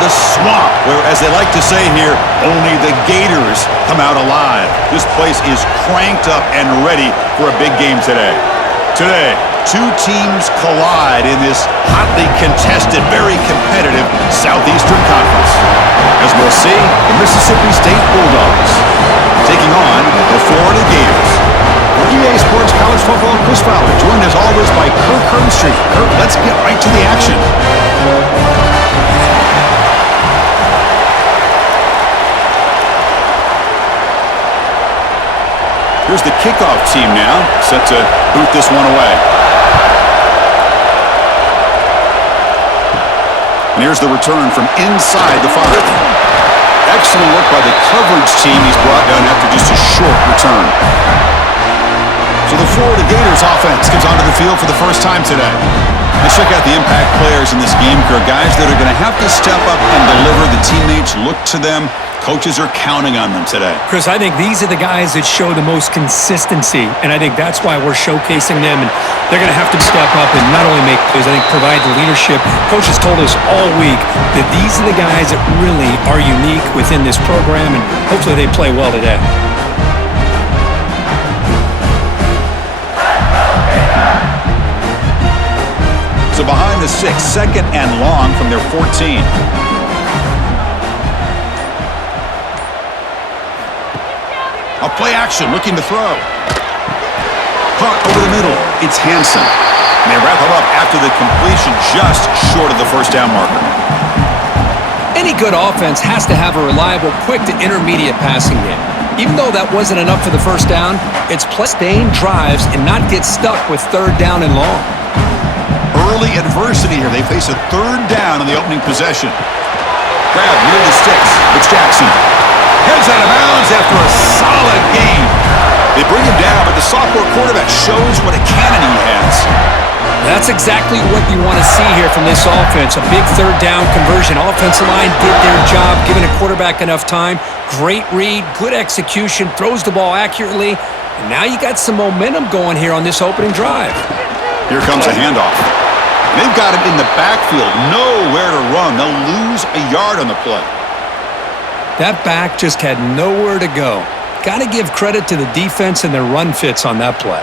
the swamp, where, as they like to say here, only the Gators come out alive. This place is cranked up and ready for a big game today. Today, two teams collide in this hotly contested, very competitive Southeastern Conference. As we'll see, the Mississippi State Bulldogs taking on the Florida Gators. For EA Sports College Football, Chris Fowler, joined as always by Kirk Herbstreit. Kirk, let's get right to the action. Here's the kickoff team now, set to boot this one away. And here's the return from inside the 5. Excellent work by the coverage team. He's brought down after just a short return. So the Florida Gators offense comes onto the field for the first time today. Let's check out the impact players in this game, guys that are going to have to step up and deliver. The teammates look to them. Coaches are counting on them today. Chris, I think these are the guys that show the most consistency, and I think that's why we're showcasing them, and they're going to have to step up and not only make plays, I think provide the leadership. Coaches told us all week that these are the guys that really are unique within this program, and hopefully they play well today. So behind the 6, second and long from their 14. A play action, looking to throw. Caught over the middle. It's Hansen. And they wrap him up after the completion, just short of the first down marker. Any good offense has to have a reliable, quick to intermediate passing game. Even though that wasn't enough for the first down, it's sustained drives and not get stuck with third down and long. Early adversity here. They face a third down on the opening possession. Grab near the sticks. It's Jackson. Heads out of bounds after a solid game. They bring him down, but the sophomore quarterback shows what a cannon he has. That's exactly what you want to see here from this offense. A big third down conversion. Offensive line did their job, giving a quarterback enough time. Great read, good execution, throws the ball accurately. And now you got some momentum going here on this opening drive. Here comes a handoff. They've got him in the backfield, nowhere to run. They'll lose a yard on the play. That back just had nowhere to go. Got to give credit to the defense and their run fits on that play.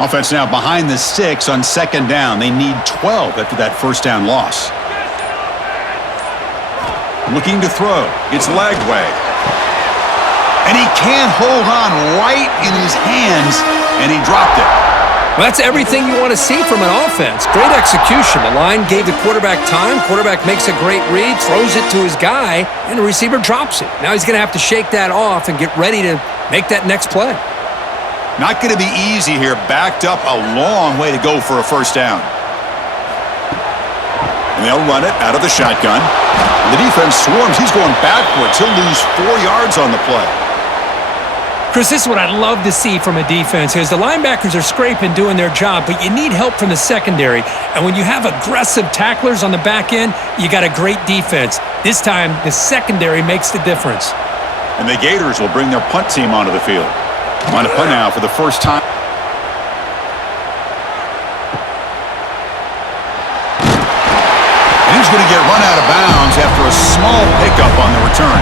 Offense now behind the 6 on second down. They need 12 after that first down loss. Looking to throw. It's Lagway. And he can't hold on right in his hands, and he dropped it. Well, that's everything you want to see from an offense. Great execution. The line gave the quarterback time. Quarterback makes a great read, throws it to his guy, and the receiver drops it. Now he's going to have to shake that off and get ready to make that next play. Not going to be easy here. Backed up a long way to go for a first down. And they'll run it out of the shotgun. The defense swarms. He's going backwards. He'll lose 4 yards on the play. Chris, this is what I'd love to see from a defense is the linebackers are scraping, doing their job, but you need help from the secondary. And when you have aggressive tacklers on the back end, you got a great defense. This time, the secondary makes the difference. And the Gators will bring their punt team onto the field. On to punt now for the first time. And he's going to get run out of bounds after a small pickup on the return.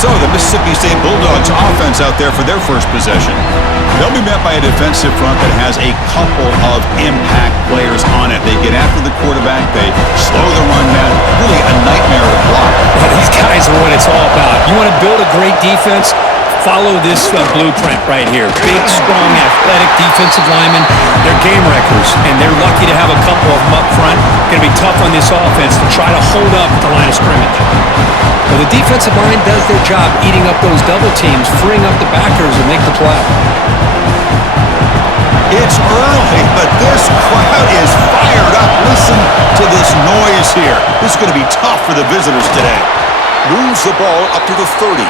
So the Mississippi State Bulldogs offense out there for their first possession. They'll be met by a defensive front that has a couple of impact players on it. They get after the quarterback. They slow the run down. Really a nightmare to block. Well, these guys are what it's all about. You want to build a great defense? Follow this blueprint right here. Big, strong, athletic defensive linemen. They're game wreckers, and they're lucky to have a couple of them up front. Going to be tough on this offense to try to hold up the line of scrimmage. Well, the defensive line does their job eating up those double teams, freeing up the backers, and make the play. It's early, but this crowd is fired up. Listen to this noise here. This is going to be tough for the visitors today. Moves the ball up to the 30.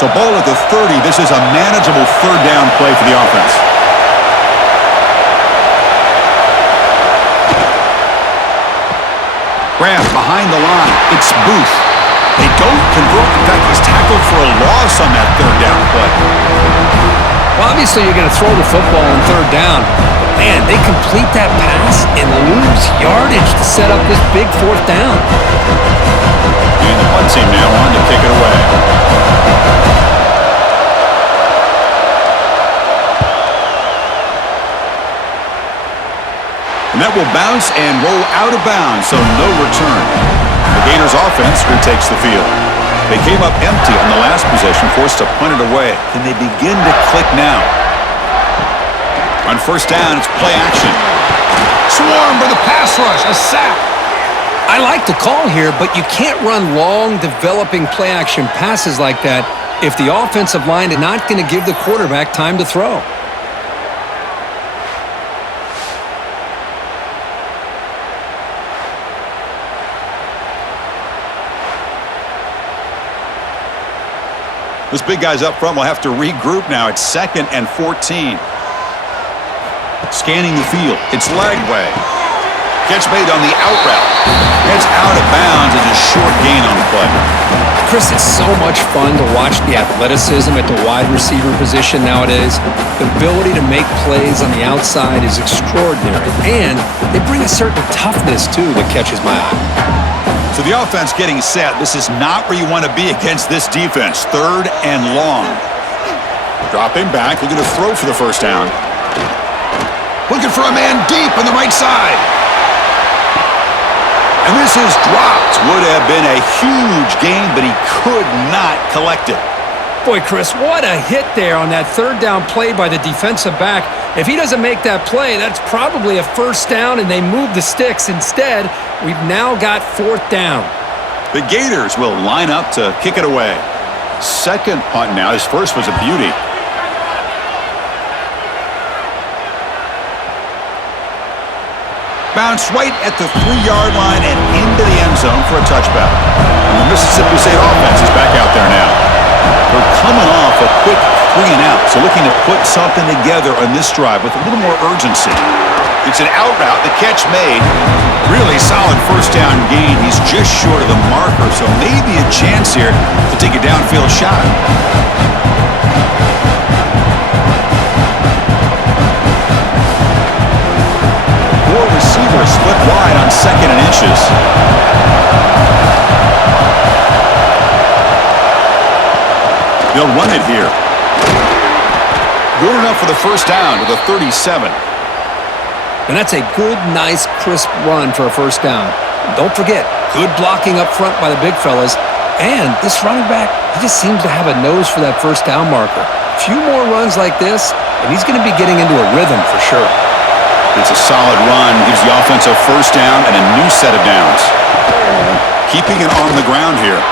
So ball at the 30. This is a manageable third down play for the offense. Grab behind the line. It's Booth. They don't convert. In fact, he's tackled for a loss on that third down play. Well, obviously, you're going to throw the football on third down. But, man, they complete that pass and lose yardage to set up this big fourth down. And the punt team now on to kick it away. And that will bounce and roll out of bounds, so no return. The Gators offense retakes the field. They came up empty on the last possession, forced to punt it away. Can they begin to click now? On first down, it's play action. Swarm for the pass rush, a sack. I like the call here, but you can't run long, developing play-action passes like that if the offensive line is not going to give the quarterback time to throw. This big guy's up front will have to regroup now. It's 2nd and 14. Scanning the field. It's leg way. Catch made on the out route. It's out of bounds as a short gain on the play. Chris, it's so much fun to watch the athleticism at the wide receiver position nowadays. The ability to make plays on the outside is extraordinary. And they bring a certain toughness, too, that catches my eye. So the offense getting set. This is not where you want to be against this defense. 3rd and long. Dropping back, looking to throw for the first down. Looking for a man deep on the right side. And this is dropped. Would have been a huge gain, but he could not collect it. Boy, Chris, what a hit there on that third down play by the defensive back. If he doesn't make that play, that's probably a first down, and they move the sticks. Instead, we've now got 4th down. The Gators will line up to kick it away. Second punt now. His first was a beauty. Bounce right at the 3-yard line and into the end zone for a touchback. And the Mississippi State offense is back out there now. They're coming off a quick 3-and-out, so looking to put something together on this drive with a little more urgency. It's an out route, the catch made. Really solid first down gain. He's just short of the marker, so maybe a chance here to take a downfield shot. Four receivers split wide on 2nd and inches. They'll run it here. Good enough for the first down with a 37. And that's a good, nice, crisp run for a first down. And don't forget, good blocking up front by the big fellas. And this running back, he just seems to have a nose for that first down marker. A few more runs like this, and he's going to be getting into a rhythm for sure. It's a solid run, gives the offense a first down and a new set of downs. Keeping it on the ground here.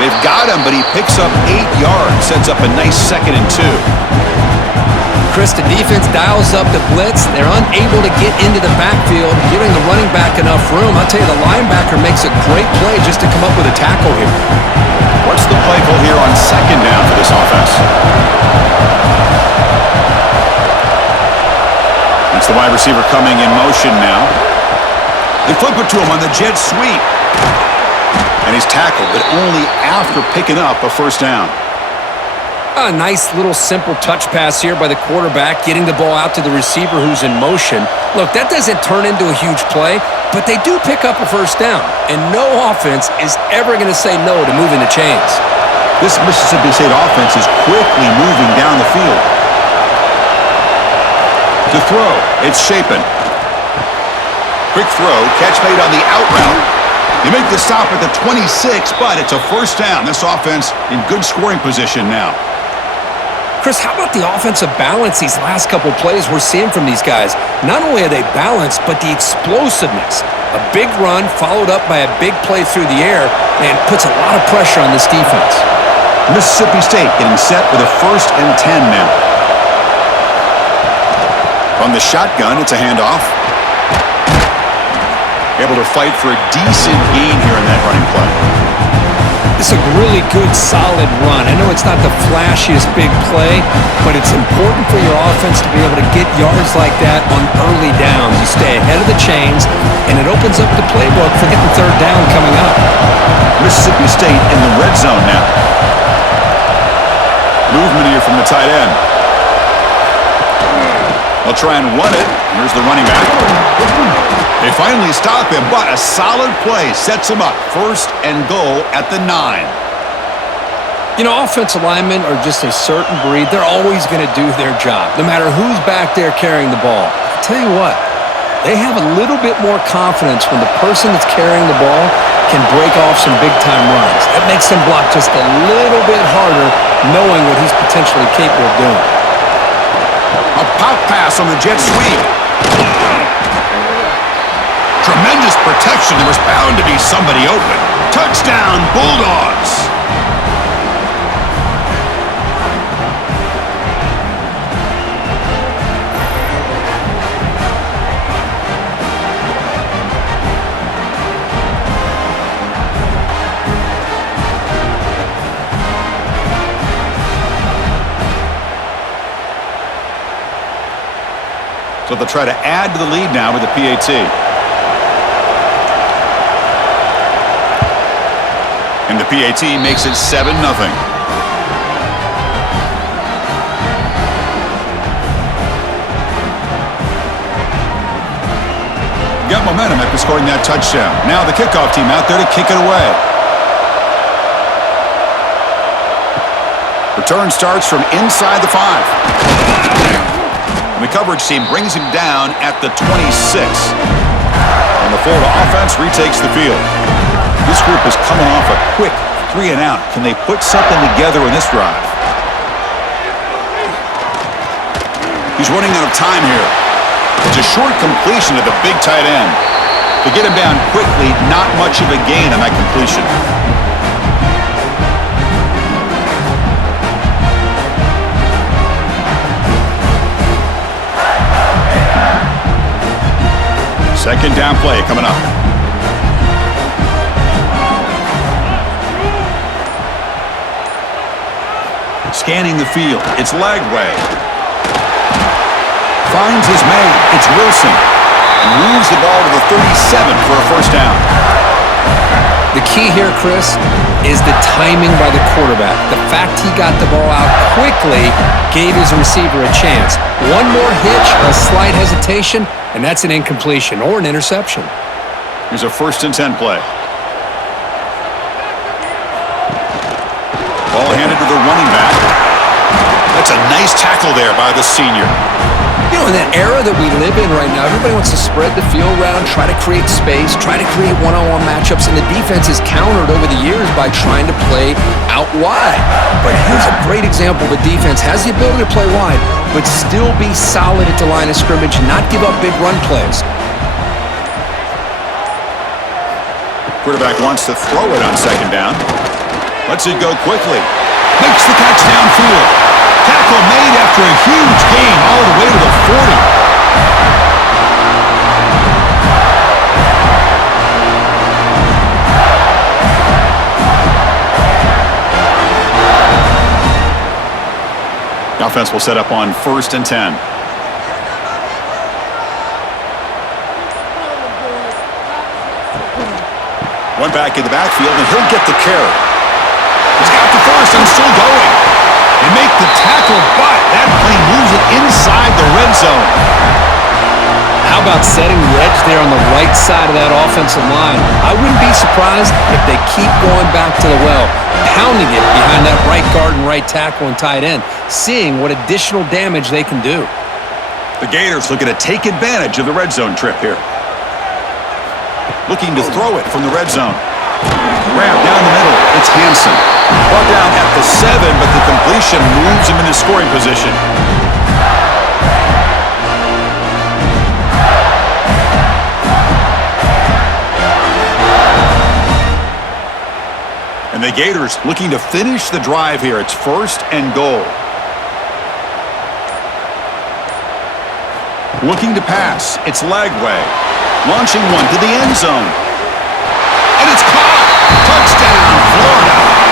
They've got him, but he picks up 8 yards, sets up a nice 2nd and 2. Chris, the defense dials up the blitz. They're unable to get into the backfield, giving the running back enough room. I'll tell you, the linebacker makes a great play just to come up with a tackle here. What's the play call here on 2nd down for this offense? It's the wide receiver coming in motion now. They flip it to him on the jet sweep. And he's tackled, but only after picking up a first down. A nice little simple touch pass here by the quarterback, getting the ball out to the receiver who's in motion. Look, that doesn't turn into a huge play, but they do pick up a first down. And no offense is ever going to say no to moving the chains. This Mississippi State offense is quickly moving down the field. To throw, it's Shapen. Quick throw, catch made on the out route. You make the stop at the 26, but it's a first down. This offense in good scoring position now. Chris, how about the offensive balance these last couple plays we're seeing from these guys? Not only are they balanced, but the explosiveness. A big run followed up by a big play through the air, and puts a lot of pressure on this defense. Mississippi State getting set with a 1st and 10 now. On the shotgun, it's a handoff. Able to fight for a decent gain here in that running play. This That's a really good, solid run. I know it's not the flashiest big play, but it's important for your offense to be able to get yards like that on early downs. You stay ahead of the chains, and it opens up the playbook for getting third down coming up. Mississippi State in the red zone now. Movement here from the tight end. They'll try and run it. Here's the running back. They finally stop him, but a solid play sets him up. First and goal at the 9. You know, offensive linemen are just a certain breed. They're always going to do their job, no matter who's back there carrying the ball. I tell you what, they have a little bit more confidence when the person that's carrying the ball can break off some big-time runs. That makes them block just a little bit harder, knowing what he's potentially capable of doing. A pop pass on the jet sweep. Tremendous protection. There was bound to be somebody open. Touchdown, Bulldogs. So they'll try to add to the lead now with the PAT. And the PAT makes it 7-0. Got momentum after scoring that touchdown. Now the kickoff team out there to kick it away. Return starts from inside the 5. The coverage team brings him down at the 26. And the Florida offense retakes the field. This group is coming off a quick 3-and-out. Can they put something together in this drive? He's running out of time here. It's a short completion to the big tight end. To get him down quickly, not much of a gain on that completion. Second down play coming up. Scanning the field. It's Lagway. Finds his man. It's Wilson. Moves the ball to the 37 for a first down. The key here, Chris, is the timing by the quarterback. The fact he got the ball out quickly gave his receiver a chance. One more hitch, a slight hesitation, and that's an incompletion or an interception. Here's a 1st and 10 play. Ball handed to the running back. That's a nice tackle there by the senior. You know, in that era that we live in right now, everybody wants to spread the field around, try to create space, try to create one-on-one matchups, and the defense is countered over the years by trying to play out wide. But here's a great example. The defense has the ability to play wide, but still be solid at the line of scrimmage, not give up big run plays. Quarterback wants to throw it on second down. Lets it go quickly. Makes the catch downfield. Tackle made after a huge gain all the way to the 40. The offense will set up on 1st and 10. One back in the backfield, and he'll get the carry. He's got the first and still going. They make the tackle, but that play moves it inside the red zone. How about setting the edge there on the right side of that offensive line? I wouldn't be surprised if they keep going back to the well, pounding it behind that right guard and right tackle and tight end, seeing what additional damage they can do. The Gators looking to take advantage of the red zone trip here. Looking to throw it from the red zone. Grab down the middle. It's Hansen. Brought down at the 7, but the completion moves him into scoring position. And the Gators looking to finish the drive here. It's 1st and goal. Looking to pass. It's Lagway. Launching one to the end zone. And it's caught. Touchdown, Florida.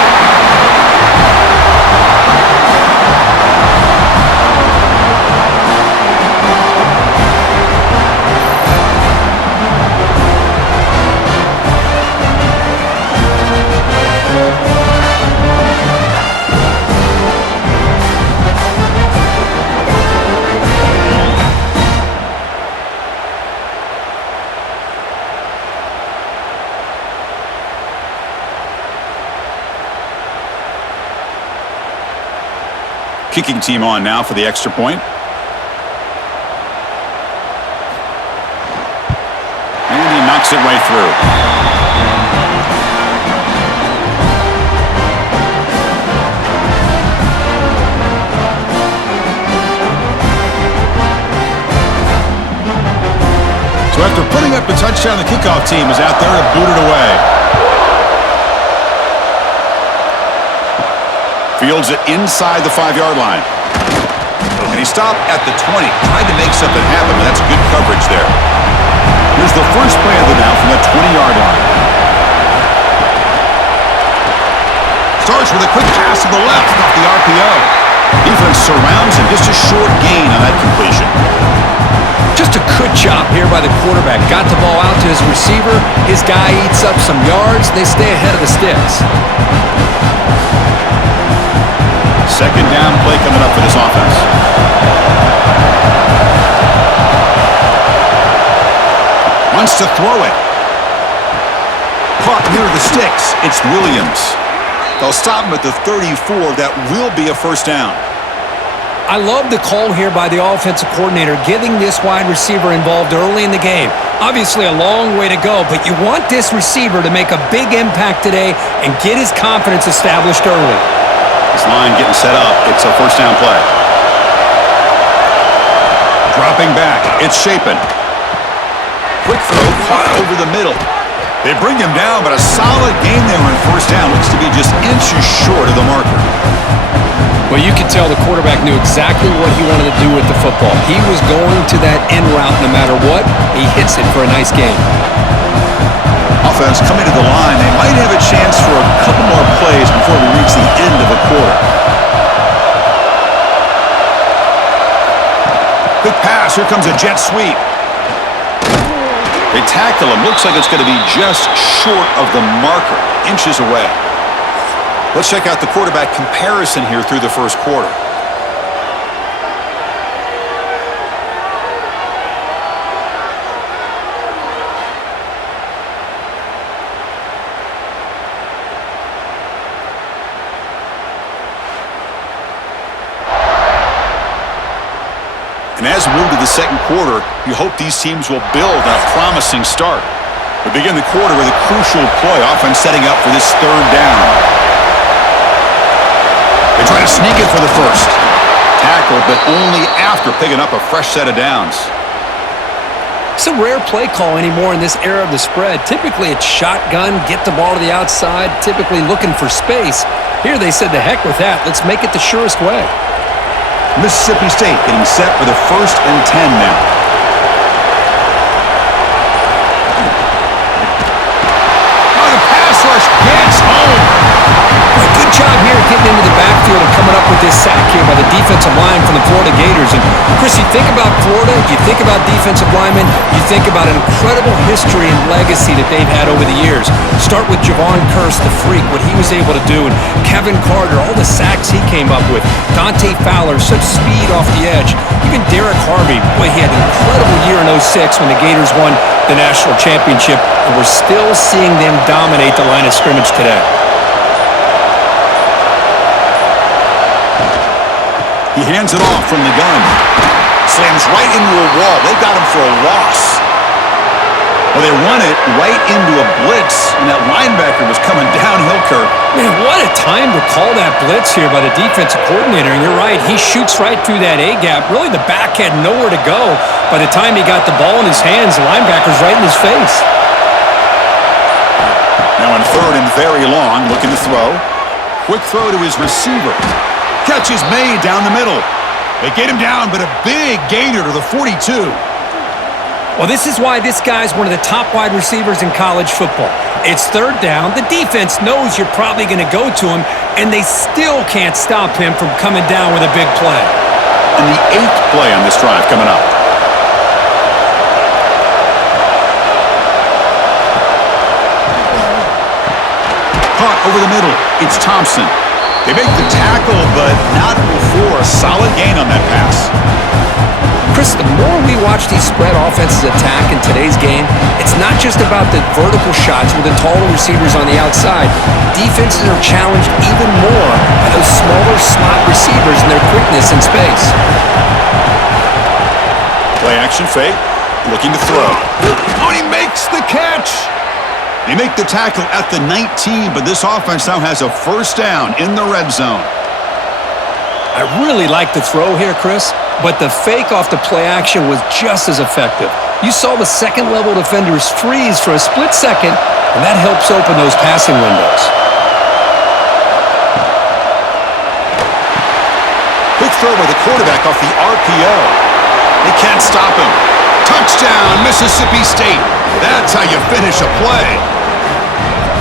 kicking team on now for the extra point. And he knocks it right through. So after putting up the touchdown, the kickoff team is out there to boot it away. Fields it inside the 5-yard line. And he stopped at the 20. Tried to make something happen, but that's good coverage there. Here's the first play of the down from the 20-yard line. Starts with a quick pass to the left off the RPO. Defense surrounds him. Just a short gain on that completion. Just a good job here by the quarterback. Got the ball out to his receiver. His guy eats up some yards. They stay ahead of the sticks. Second down play coming up for this offense. Wants to throw it. Caught near the sticks. It's Williams. They'll stop him at the 34. That will be a first down. I love the call here by the offensive coordinator, getting this wide receiver involved early in the game. Obviously a long way to go, but you want this receiver to make a big impact today and get his confidence established early. This line getting set up. It's a first down play. Dropping back. It's Shapen. Quick throw caught over the middle. They bring him down, but a solid gain there on first down. Looks to be just inches short of the marker. Well, you could tell the quarterback knew exactly what he wanted to do with the football. He was going to that end route no matter what. He hits it for a nice gain. Offense coming to the line. They might have a chance for a couple more plays before we reach the end of the quarter. Quick pass. Here comes a jet sweep. They tackle him. Looks like it's going to be just short of the marker. Inches away. Let's check out the quarterback comparison here through the first quarter. And as we move to the second quarter, you hope these teams will build on a promising start. We begin the quarter with a crucial play, often setting up for this third down. They try to sneak it for the first. Tackle, but only after picking up a fresh set of downs. It's a rare play call anymore in this era of the spread. Typically, it's shotgun, get the ball to the outside, typically looking for space. Here they said, the heck with that. Let's make it the surest way. Mississippi State getting set for the 1st and 10 now. Oh, the pass rush gets home. Good job here getting into the backfield and coming up with this sack here by the defensive line from the Florida Gators. And, Chris, you think about Florida, you think about defensive linemen, you think about an incredible history and legacy that they've had over the years. Start with Javon Kearse, the freak, what he was able to do, and Kevin Carter, all the sacks he came up with. Dante Fowler, such speed off the edge. Even Derek Harvey, boy, he had an incredible year in 06 when the Gators won the national championship, and we're still seeing them dominate the line of scrimmage today. He hands it off from the gun. Slams right into a wall. They got him for a loss. Well, they run it right into a blitz, and that linebacker was coming downhill, Kirk. Man, what a time to call that blitz here by the defensive coordinator. And you're right, he shoots right through that A-gap. Really, the back had nowhere to go. By the time he got the ball in his hands, the linebacker's right in his face. Now on 3rd and very long, looking to throw. Quick throw to his receiver. Catch is made down the middle. They get him down, but a big gainer to the 42. Well, this is why this guy's one of the top wide receivers in college football. It's 3rd down. The defense knows you're probably going to go to him, and they still can't stop him from coming down with a big play. And the 8th play on this drive coming up. Caught over the middle. It's Thompson. They make the tackle, but not before a solid gain on that pass. Chris, the more we watch these spread offenses attack in today's game, it's not just about the vertical shots with the taller receivers on the outside. Defenses are challenged even more by those smaller slot receivers and their quickness in space. Play action fake, looking to throw. Oh, he makes the catch! They make the tackle at the 19, but this offense now has a first down in the red zone. I really like the throw here, Chris, but the fake off the play action was just as effective. You saw the second-level defenders freeze for a split second, and that helps open those passing windows. Quick throw by the quarterback off the RPO. They can't stop him. Touchdown, Mississippi State. That's how you finish a play.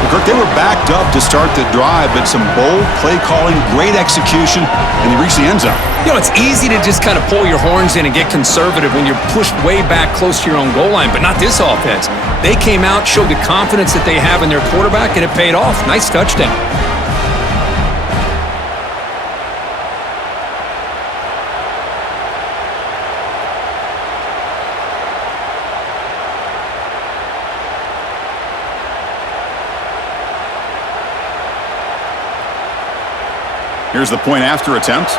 Kirk, they were backed up to start the drive, but some bold play calling, great execution, and they reached the end zone. You know, it's easy to just kind of pull your horns in and get conservative when you're pushed way back close to your own goal line, but not this offense. They came out, showed the confidence that they have in their quarterback, and it paid off. Nice touchdown. Here's the point after attempt.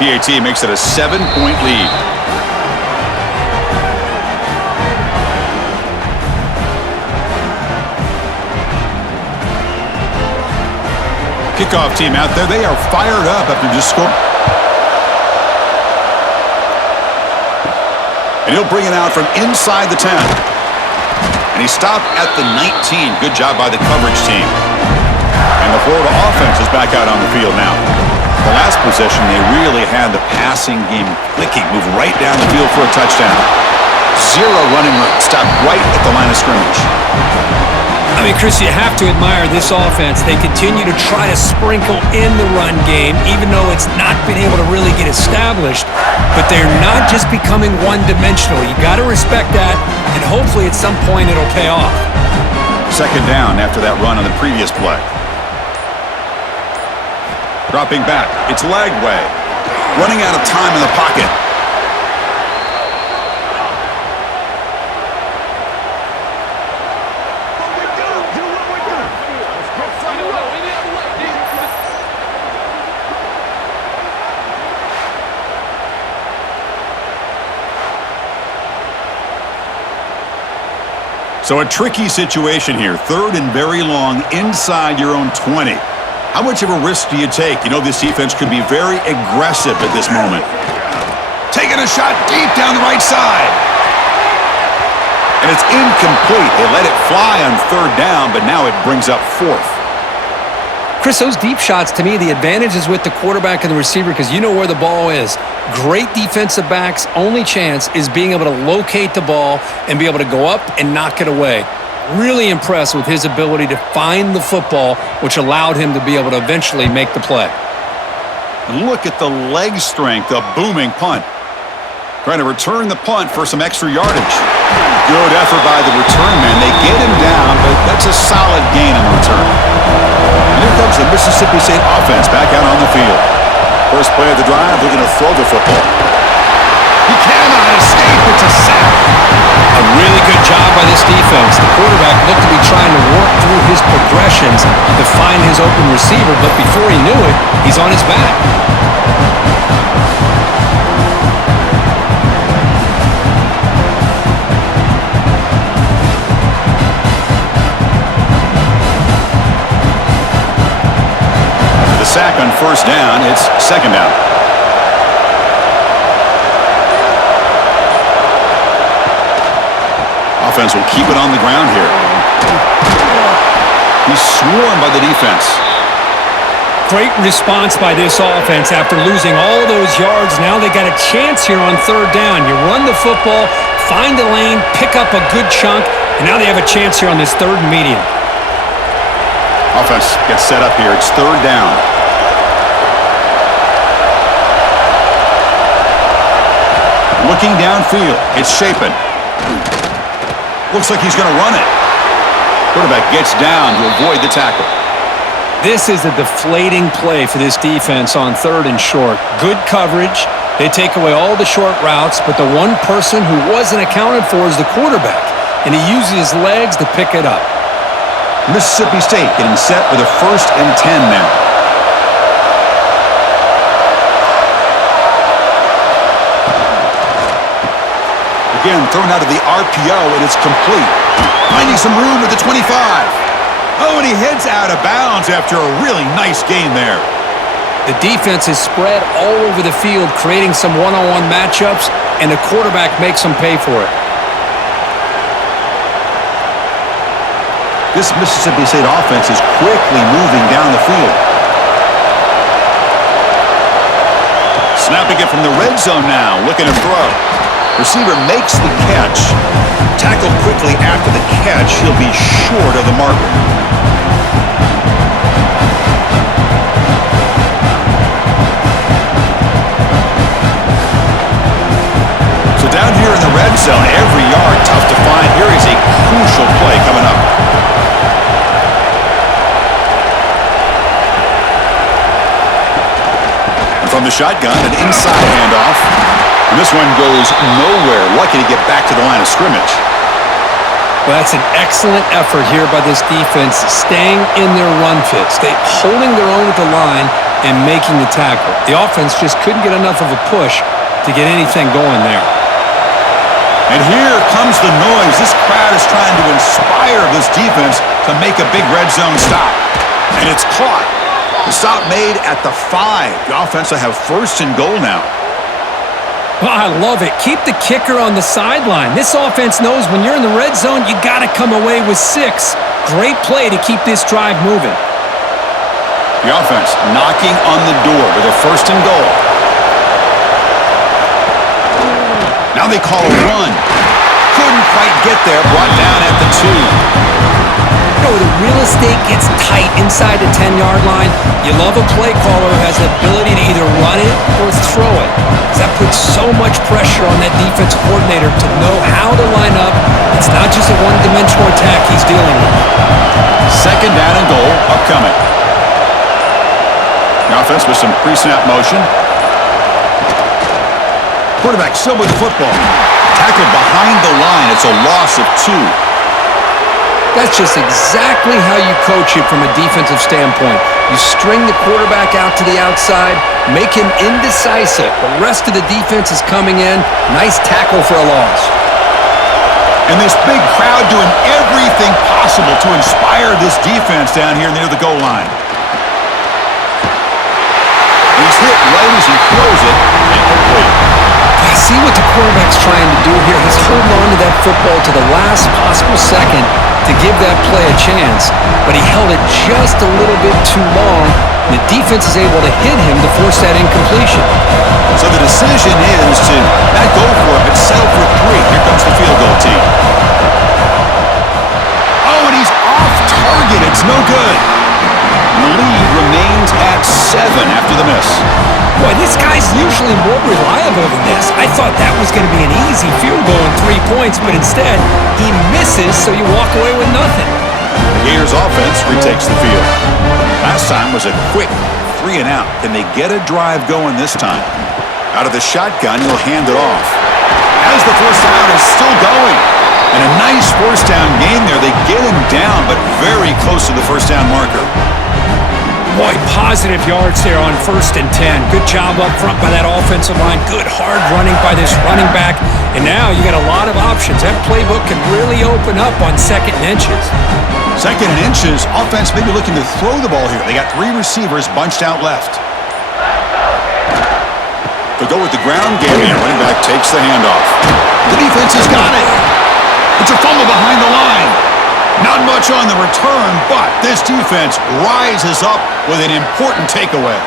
PAT makes it a 7-point lead. Kickoff team out there. They are fired up after just scoring. And he'll bring it out from inside the 10. And he stopped at the 19. Good job by the coverage team. And the Florida offense is back out on the field now. The last possession, they really had the passing game clicking. Moved right down the field for a touchdown. Zero running room. Stopped right at the line of scrimmage. I mean, Chris, you have to admire this offense. They continue to try to sprinkle in the run game, even though it's not been able to really get established. But they're not just becoming one-dimensional. You got to respect that, and hopefully at some point it'll pay off. Second down after that run on the previous play. Dropping back. It's Lagway. Running out of time in the pocket. So a tricky situation here. Third and very long inside your own 20. How much of a risk do you take? You know this defense could be very aggressive at this moment. Taking a shot deep down the right side. And it's incomplete. They let it fly on third down, but now it brings up fourth. Chris, those deep shots, to me, the advantage is with the quarterback and the receiver because you know where the ball is. Great defensive backs' only chance is being able to locate the ball and be able to go up and knock it away. Really impressed with his ability to find the football, which allowed him to be able to eventually make the play. And look at the leg strength, a booming punt. Trying to return the punt for some extra yardage. Good effort by the return man. They get him down, but that's a solid gain on the return. And here comes the Mississippi State offense back out on the field. First play of the drive, looking to throw the football. He cannot escape. It's a sack. A really good job by this defense. The quarterback looked to be trying to work through his progressions to find his open receiver, but before he knew it, he's on his back. After the sack on first down, it's second down. Offense will keep it on the ground here. He's swarmed by the defense. Great response by this offense after losing all those yards. Now they got a chance here on third down. You run the football, find a lane, pick up a good chunk, and now they have a chance here on this third and medium. Offense gets set up here. It's third down. Looking downfield. It's Shapen. Looks like he's going to run it. Quarterback gets down to avoid the tackle. This is a deflating play for this defense on 3rd and short. Good coverage. They take away all the short routes, but the one person who wasn't accounted for is the quarterback, and he uses his legs to pick it up. Mississippi State getting set with a 1st and 10 now. Again, thrown out of the RPO, and it's complete. Finding some room at the 25. Oh, and he heads out of bounds after a really nice gain there. The defense is spread all over the field, creating some one-on-one matchups, and the quarterback makes them pay for it. This Mississippi State offense is quickly moving down the field. Snapping it from the red zone now, looking to throw. Receiver makes the catch. Tackled quickly after the catch. He'll be short of the marker. So down here in the red zone, every yard tough to find. Here is a crucial play coming up. And from the shotgun, an inside handoff. And this one goes nowhere. Lucky to get back to the line of scrimmage. Well, that's an excellent effort here by this defense, staying in their run fits. Holding their own at the line and making the tackle. The offense just couldn't get enough of a push to get anything going there. And here comes the noise. This crowd is trying to inspire this defense to make a big red zone stop. And it's caught. The stop made at the 5. The offense will have 1st and goal now. Oh, I love it. Keep the kicker on the sideline. This offense knows when you're in the red zone, you got to come away with 6. Great play to keep this drive moving. The offense knocking on the door with a 1st and goal. Now they call a run. Couldn't quite get there. Brought down at the 2. You know, the real estate gets tight inside the 10-yard line. You love a play caller who has the ability to either run it or throw it. That puts so much pressure on that defensive coordinator to know how to line up. It's not just a one-dimensional attack he's dealing with. 2nd down and goal upcoming. The offense with some pre-snap motion. Quarterback still with the football. Tackled behind the line. It's a loss of 2. That's just exactly how you coach it from a defensive standpoint. You string the quarterback out to the outside, make him indecisive. The rest of the defense is coming in. Nice tackle for a loss. And this big crowd doing everything possible to inspire this defense down here near the goal line. He's hit right as he throws it, and complete. See what the quarterback's trying to do here. He's holding on to that football to the last possible second to give that play a chance, but he held it just a little bit too long. The defense is able to hit him to force that incompletion. So the decision is to not go for it, but settle for 3. Here comes the field goal team. Oh, and he's off target. It's no good. And the lead remains at 7 after the miss. Boy, this guy's usually more reliable than this. I thought that was going to be an easy field goal and 3 points, but instead, he misses, so you walk away with nothing. The Gators offense retakes the field. Last time was a quick 3 and out. Can they get a drive going this time? Out of the shotgun, he'll hand it off. As the 1st down is still going. And a nice 1st down gain there. They get him down, but very close to the 1st down marker. Boy, positive yards there on 1st and 10. Good job up front by that offensive line. Good hard running by this running back. And now you got a lot of options. That playbook can really open up on 2nd and inches. 2nd and inches. Offense maybe looking to throw the ball here. They got 3 receivers bunched out left. They'll go with the ground game here. Running back takes the handoff. The defense has got it. It's a fumble behind the line. Not much on the return, but this defense rises up with an important takeaway.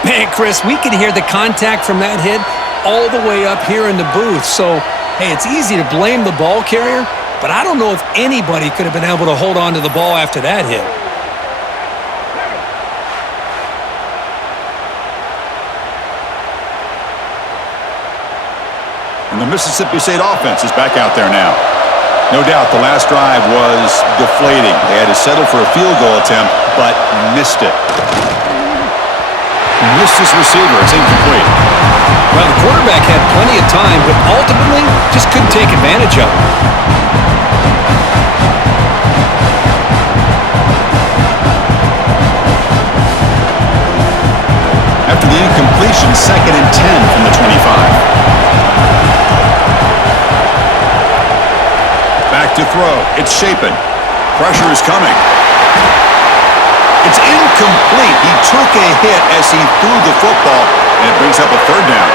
Man, Chris, we can hear the contact from that hit all the way up here in the booth. So, hey, it's easy to blame the ball carrier, but I don't know if anybody could have been able to hold on to the ball after that hit. And the Mississippi State offense is back out there now. No doubt the last drive was deflating. They had to settle for a field goal attempt, but missed it. Missed his receiver. It's incomplete. Well, the quarterback had plenty of time, but ultimately just couldn't take advantage of it. After the incompletion, 2nd and 10 from the 25. Back to throw. It's Shapen. Pressure is coming. It's incomplete. He took a hit as he threw the football, and it brings up a 3rd down.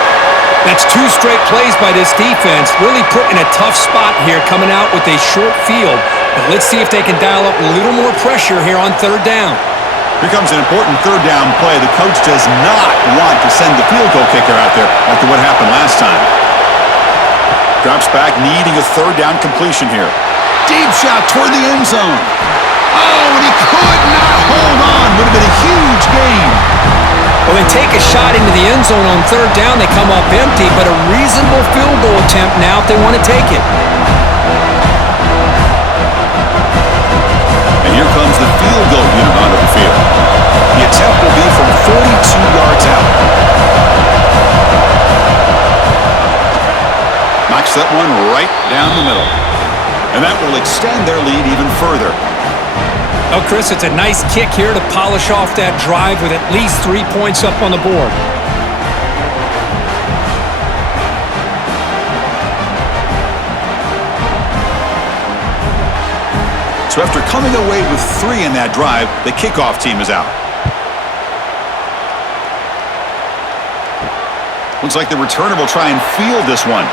That's 2 straight plays by this defense, really put in a tough spot here, coming out with a short field. But let's see if they can dial up a little more pressure here on 3rd down. Here comes an important 3rd down play. The coach does not want to send the field goal kicker out there after what happened last time. Drops back, needing a 3rd down completion here. Deep shot toward the end zone. Oh, and he could not hold on. Would have been a huge gain. Well, they take a shot into the end zone on 3rd down. They come up empty, but a reasonable field goal attempt now if they want to take it. And here comes the field goal unit onto the field. The attempt will be from 42 yards out. Knocks that one right down the middle. And that will extend their lead even further. Oh, Chris, it's a nice kick here to polish off that drive with at least 3 points up on the board. So after coming away with 3 in that drive, the kickoff team is out. Looks like the returner will try and field this one.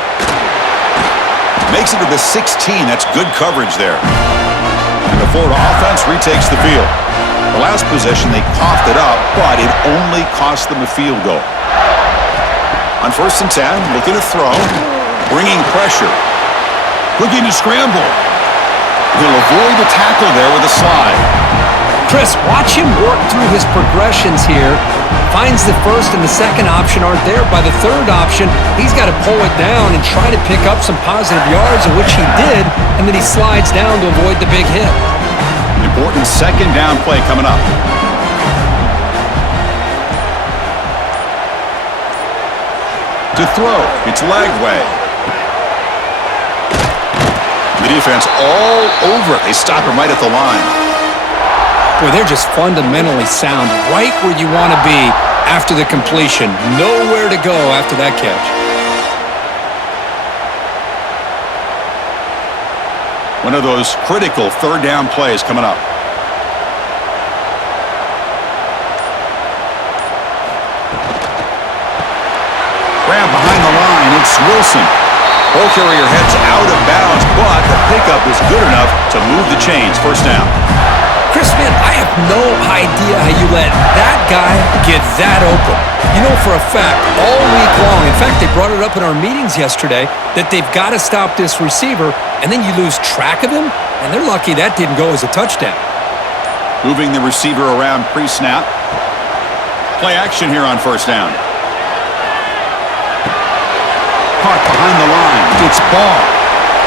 Makes it to the 16. That's good coverage there. And the Florida offense retakes the field. The last possession, they coughed it up, but it only cost them a field goal. On 1st and 10, looking to throw, bringing pressure, looking to scramble. He'll avoid the tackle there with a slide. Chris, watch him work through his progressions here. Finds the 1st and the 2nd option aren't there. By the 3rd option, he's got to pull it down and try to pick up some positive yards, of which he did, and then he slides down to avoid the big hit. Important 2nd down play coming up. To throw, it's Lagway. The defense all over it. They stop him right at the line. Boy, they're just fundamentally sound, right where you want to be after the completion. Nowhere to go after that catch. One of those critical 3rd down plays coming up. Grab behind the line. It's Wilson. Ball carrier heads out of bounds, but the pickup is good enough to move the chains. 1st down. Chris, man, I have no idea how you let that guy get that open. You know for a fact, all week long, in fact, they brought it up in our meetings yesterday, that they've got to stop this receiver, and then you lose track of him, and they're lucky that didn't go as a touchdown. Moving the receiver around pre-snap. Play action here on 1st down. Caught behind the line. It's ball.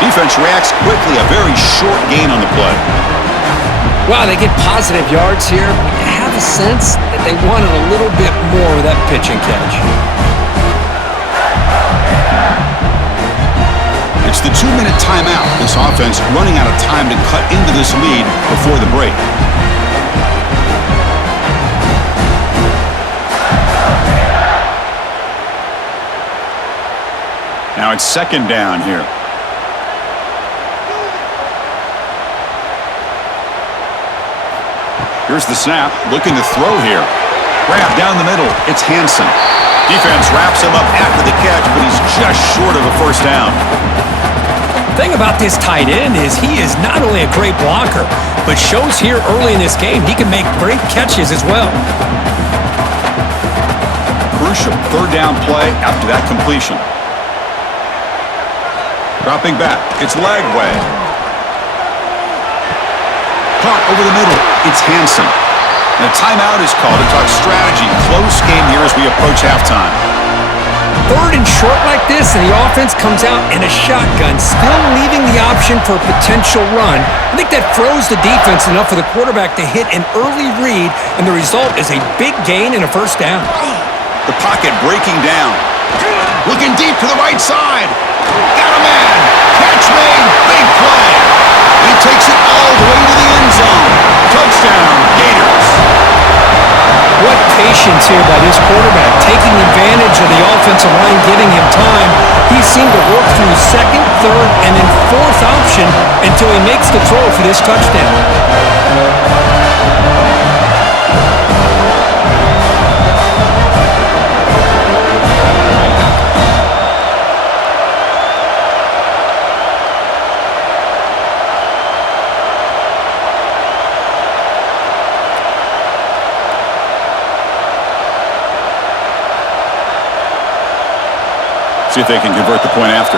Defense reacts quickly. A very short gain on the play. Wow, they get positive yards here. You have a sense that they wanted a little bit more of that pitch and catch. It's the 2-minute timeout. This offense running out of time to cut into this lead before the break. Now it's 2nd down here. Here's the snap, looking to throw here. Grab down the middle, it's Hansen. Defense wraps him up after the catch, but he's just short of a 1st down. The thing about this tight end is he is not only a great blocker, but shows here early in this game he can make great catches as well. Crucial 3rd down play after that completion. Dropping back, it's Lagway. Caught over the middle, it's Hansen. And a timeout is called to talk strategy. Close game here as we approach halftime. 3rd and short like this, and the offense comes out in a shotgun, still leaving the option for a potential run. I think that froze the defense enough for the quarterback to hit an early read, and the result is a big gain and a first down. The pocket breaking down. Looking deep to the right side. Got a man. Catch made. Big play. He takes it all the way to the end zone. Touchdown, Gators. What patience here by this quarterback, taking advantage of the offensive line, giving him time. He seemed to work through second, third, and then fourth option until he makes the throw for this touchdown. See if they can convert the point after.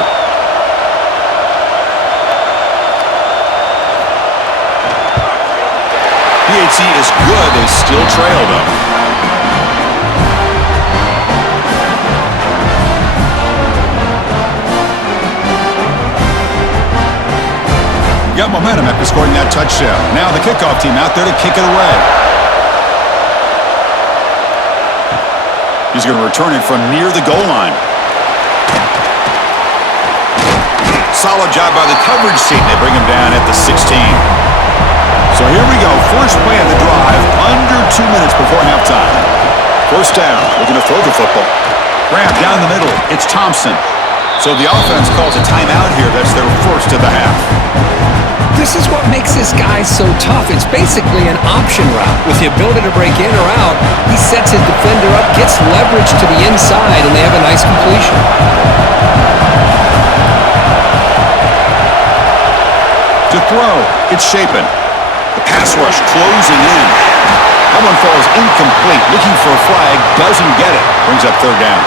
PAT is good. They still trail, though. Got momentum after scoring that touchdown. Now the kickoff team out there to kick it away. He's going to return it from near the goal line. Solid job by the coverage team. They bring him down at the 16. So here we go. First play of the drive, under 2 minutes before halftime. First down, looking to throw the football. Grab down the middle. It's Thompson. So the offense calls a timeout here. That's their first of the half. This is what makes this guy so tough. It's basically an option route. With the ability to break in or out, he sets his defender up, gets leverage to the inside, and they have a nice completion. To throw, it's Shapen. The pass rush closing in. That one falls incomplete. Looking for a flag, doesn't get it. Brings up third down.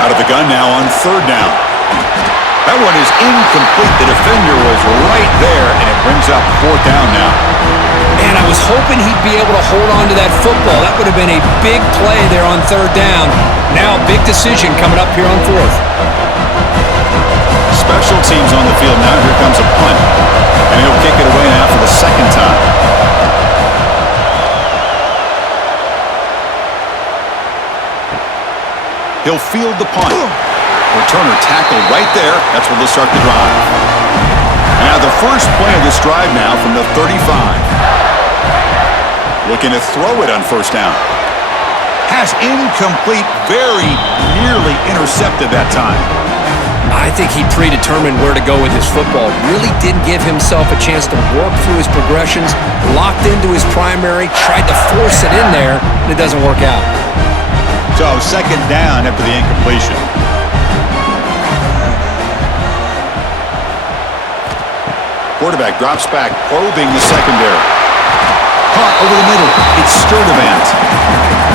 Out of the gun now on third down. That one is incomplete. The defender was right there, and it brings up fourth down now. Man, I was hoping he'd be able to hold on to that football. That would have been a big play there on third down. Now, big decision coming up here on fourth. Special teams on the field now. Here comes a punt, and he'll kick it away now for the second time. He'll field the punt. Returner tackled right there. That's where they'll start the drive. And now the first play of this drive now from the 35. Looking to throw it on first down. Pass incomplete, very nearly intercepted that time. I think he predetermined where to go with his football. Really didn't give himself a chance to work through his progressions. Locked into his primary, tried to force it in there, and it doesn't work out. So second down after the incompletion. Quarterback drops back, probing the secondary. Caught over the middle. It's Sturdivant.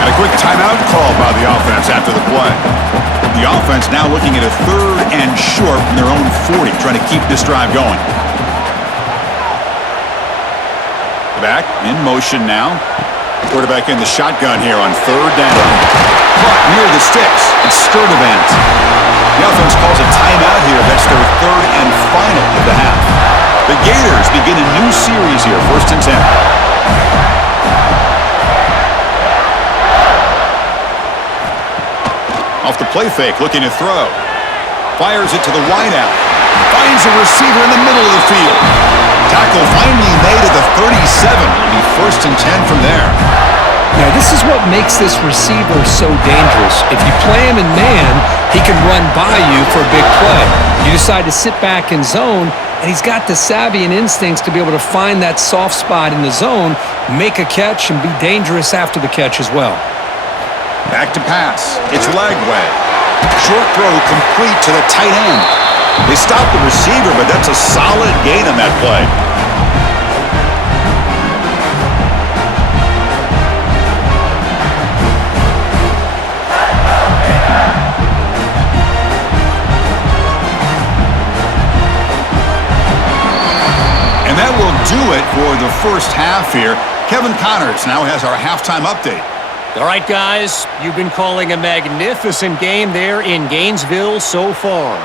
And a quick timeout call by the offense after the play. The offense now looking at a third and short from their own 40, trying to keep this drive going. Back in motion now. Quarterback in the shotgun here on third down. Caught near the sticks. It's Sturdivant. The offense calls a timeout here. That's their third and final of the half. The Gators begin a new series here, 1st and 10. Off the play fake, looking to throw. Fires it to the wideout. Finds a receiver in the middle of the field. Tackle finally made at the 37. It'll be 1st and 10 from there. Now, this is what makes this receiver so dangerous. If you play him in man, he can run by you for a big play. You decide to sit back in zone, and he's got the savvy and instincts to be able to find that soft spot in the zone, make a catch, and be dangerous after the catch as well. Back to pass. It's Lagway. Short throw complete to the tight end. They stop the receiver, but that's a solid gain on that play. do it for the first half here. Kevin Connors now has our halftime update. All right, guys, you've been calling a magnificent game there in Gainesville so far.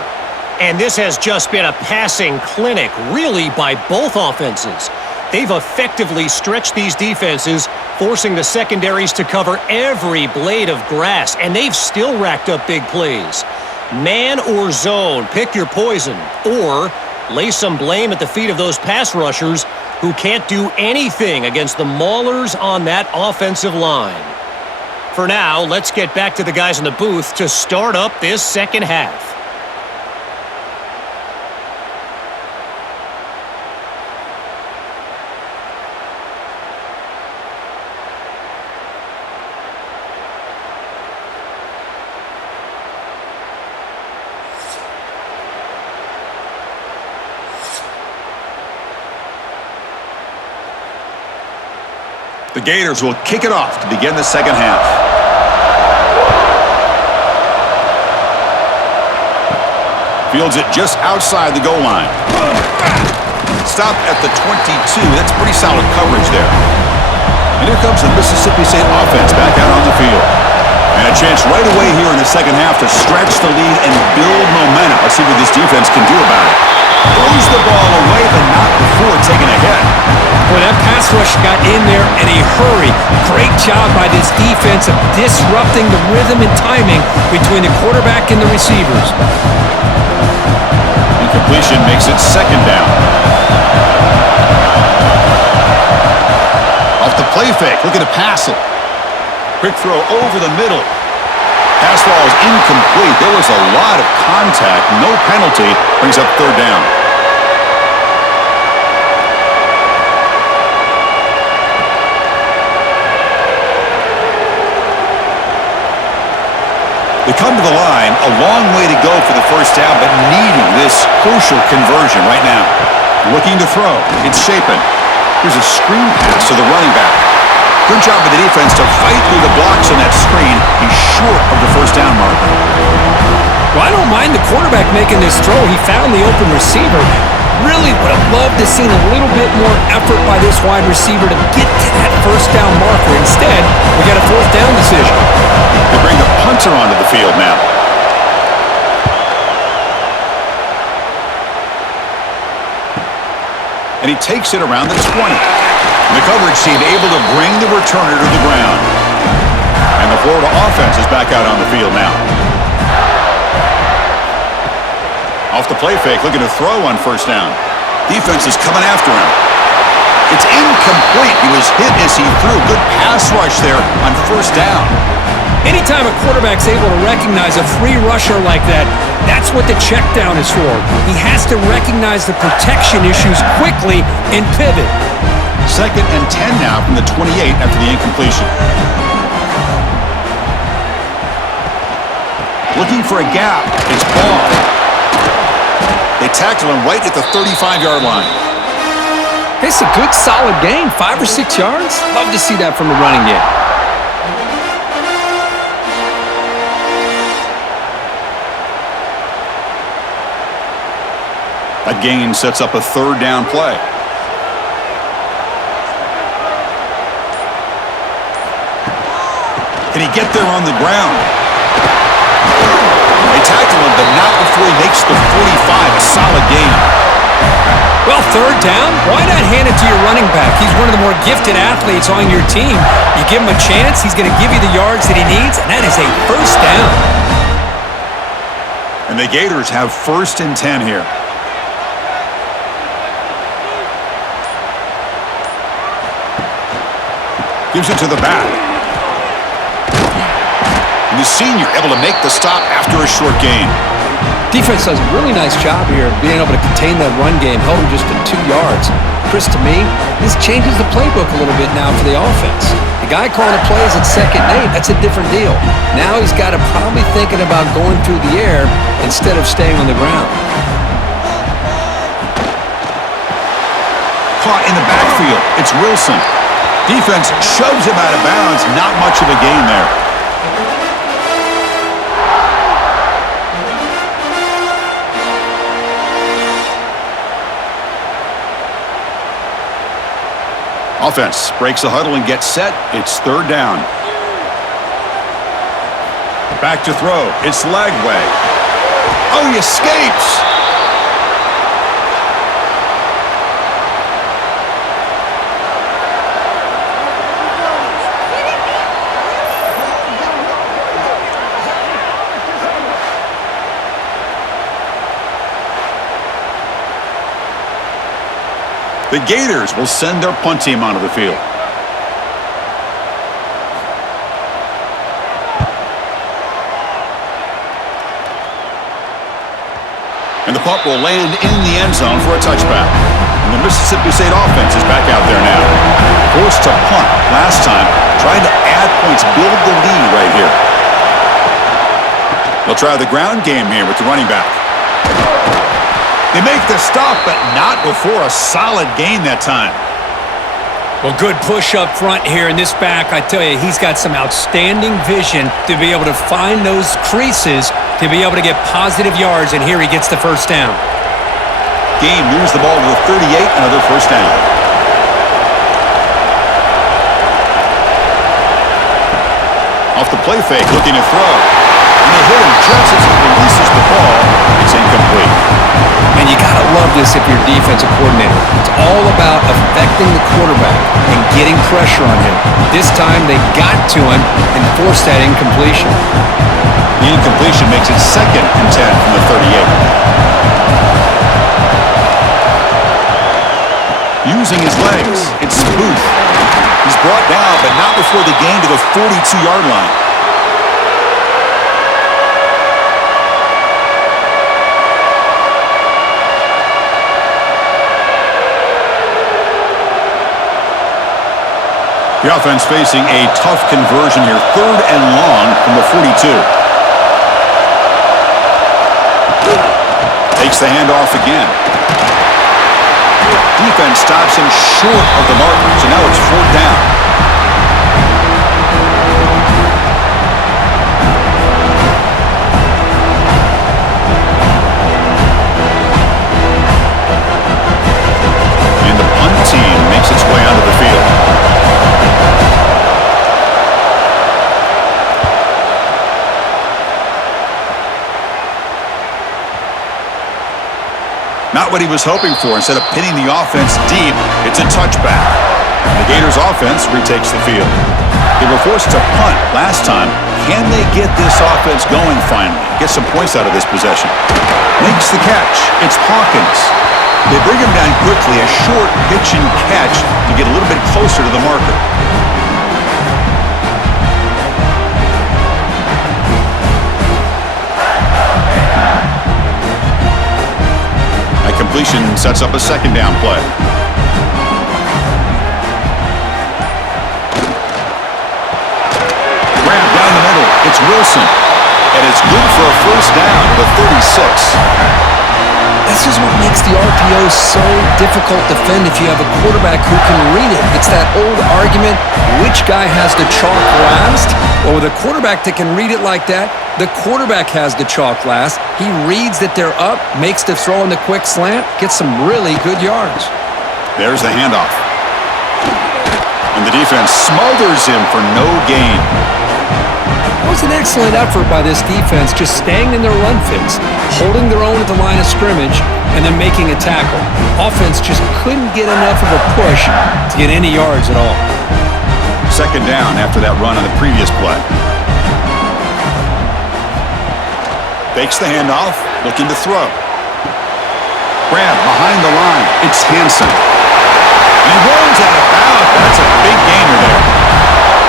And this has just been a passing clinic, really, by both offenses. They've effectively stretched these defenses, forcing the secondaries to cover every blade of grass, and they've still racked up big plays. Man or zone, pick your poison, or lay some blame at the feet of those pass rushers who can't do anything against the maulers on that offensive line. For now, let's get back to the guys in the booth to start up this second half. The Gators will kick it off to begin the second half. Fields it just outside the goal line. Stop at the 22. That's pretty solid coverage there. And here comes the Mississippi State offense back out on the field. And a chance right away here in the second half to stretch the lead and build momentum. Let's see what this defense can do about it. Throws the ball away, but not before taking a hit. Well, that pass rush got in there in a hurry. Great job by this defense of disrupting the rhythm and timing between the quarterback and the receivers. Incompletion makes it second down. Off the play fake, looking to pass it. Quick throw over the middle. Pass ball is incomplete. There was a lot of contact. No penalty. Brings up third down. They come to the line, a long way to go for the first down, but needing this crucial conversion right now. Looking to throw. It's Shapen. Here's a screen pass to the running back. Good job of the defense to fight through the blocks on that screen. He's short of the first down marker. Well, I don't mind the quarterback making this throw. He found the open receiver. Really would have loved to seen a little bit more effort by this wide receiver to get to that first down marker. Instead, we got a fourth down decision. They bring the punter onto the field now. And he takes it around the 20. And the coverage team able to bring the returner to the ground. And the Florida offense is back out on the field now. Off the play fake, looking to throw on first down. Defense is coming after him. It's incomplete. He was hit as he threw. Good pass rush there on first down. Anytime a quarterback's able to recognize a free rusher like that, that's what the check down is for. He has to recognize the protection issues quickly and pivot. Second and 10 now from the 28 after the incompletion. Looking for a gap. It's Ball. They tackle him right at the 35-yard line. It's a good, solid gain. 5 or 6 yards. Love to see that from the running game. That gain sets up a third down play. Can he get there on the ground? They tackle him, but not before he makes the 45. A solid gain. Well, third down, why not hand it to your running back? He's one of the more gifted athletes on your team. You give him a chance, he's going to give you the yards that he needs, and that is a first down. And the Gators have first and 10 here. Gives it to the back. And the senior able to make the stop after a short gain. Defense does a really nice job here being able to contain that run game, held him just to 2 yards. Chris, to me, this changes the playbook a little bit now for the offense. The guy calling the plays at 2nd and 8, that's a different deal. Now he's got to probably thinking about going through the air instead of staying on the ground. Caught in the backfield. It's Wilson. Defense shoves him out of bounds. Not much of a gain there. Offense breaks the huddle and gets set. It's third down. Back to throw. It's Lagway. Oh, he escapes. The Gators will send their punt team onto the field. And the punt will land in the end zone for a touchback. And the Mississippi State offense is back out there now. Forced to punt last time, trying to add points, build the lead right here. They'll try the ground game here with the running back. They make the stop, but not before a solid gain that time. Well, good push up front here, and this back, I tell you, he's got some outstanding vision to be able to find those creases, to be able to get positive yards, and here he gets the first down. Game moves the ball to the 38, another first down. Off the play fake, looking to throw. And they hit him just as he releases the ball. It's incomplete. And you got to love this if you're defensive coordinator. It's all about affecting the quarterback and getting pressure on him. This time they got to him and forced that incompletion. The incompletion makes it 2nd and 10 from the 38. Using his legs, it's Booth. He's brought down, but not before the gain to the 42-yard line. The offense facing a tough conversion here. 3rd and long from the 42. Takes the handoff again. Defense stops him short of the marker, so now it's 4th down. And the punt team makes its way onto the field. Not what he was hoping for. Instead of pinning the offense deep, it's a touchback. The Gators offense retakes the field. They were forced to punt last time. Can they get this offense going finally? Get some points out of this possession. Makes the catch. It's Hawkins. They bring him down quickly. A short pitch and catch to get a little bit closer to the marker. Completion sets up a 2nd down play. Grab down the middle. It's Wilson. And it's good for a first down to the 36. This is what makes the RPO so difficult to defend if you have a quarterback who can read it. It's that old argument, which guy has the chalk last? Well, with a quarterback that can read it like that, the quarterback has the chalk last. He reads that they're up, makes the throw in the quick slant, gets some really good yards. There's the handoff. And the defense smothers him for no gain. That was an excellent effort by this defense, just staying in their run fits, holding their own at the line of scrimmage, and then making a tackle. Offense just couldn't get enough of a push to get any yards at all. 2nd down after that run on the previous play. Fakes the handoff, looking to throw. Grab behind the line. It's Hansen. And he rolls out of bounds. That's a big gainer there.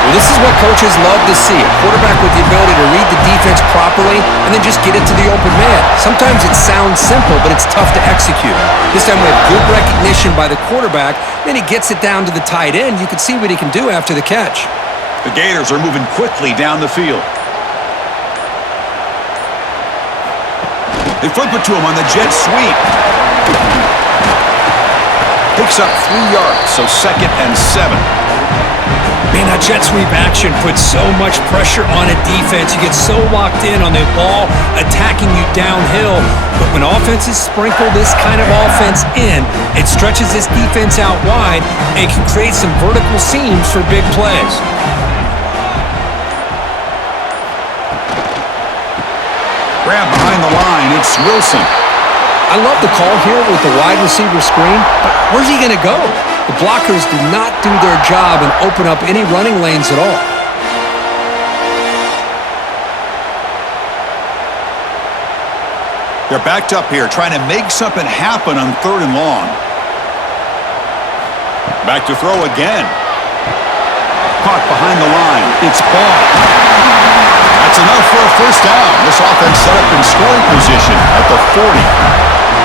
Well, this is what coaches love to see. A quarterback with the ability to read the defense properly and then just get it to the open man. Sometimes it sounds simple, but it's tough to execute. This time we have good recognition by the quarterback. Then he gets it down to the tight end. You can see what he can do after the catch. The Gators are moving quickly down the field. They flip it to him on the jet sweep. Picks up 3 yards, so 2nd and 7. Man, that jet sweep action puts so much pressure on a defense. You get so locked in on the ball attacking you downhill. But when offenses sprinkle this kind of offense in, it stretches this defense out wide and can create some vertical seams for big plays. Grab behind the line, it's Wilson. I love the call here with the wide receiver screen, but where's he going to go? The blockers do not do their job and open up any running lanes at all. They're backed up here, trying to make something happen on 3rd and long. Back to throw again. Caught behind the line. It's ball. That's enough for a first down. This offense set up in scoring position at the 40.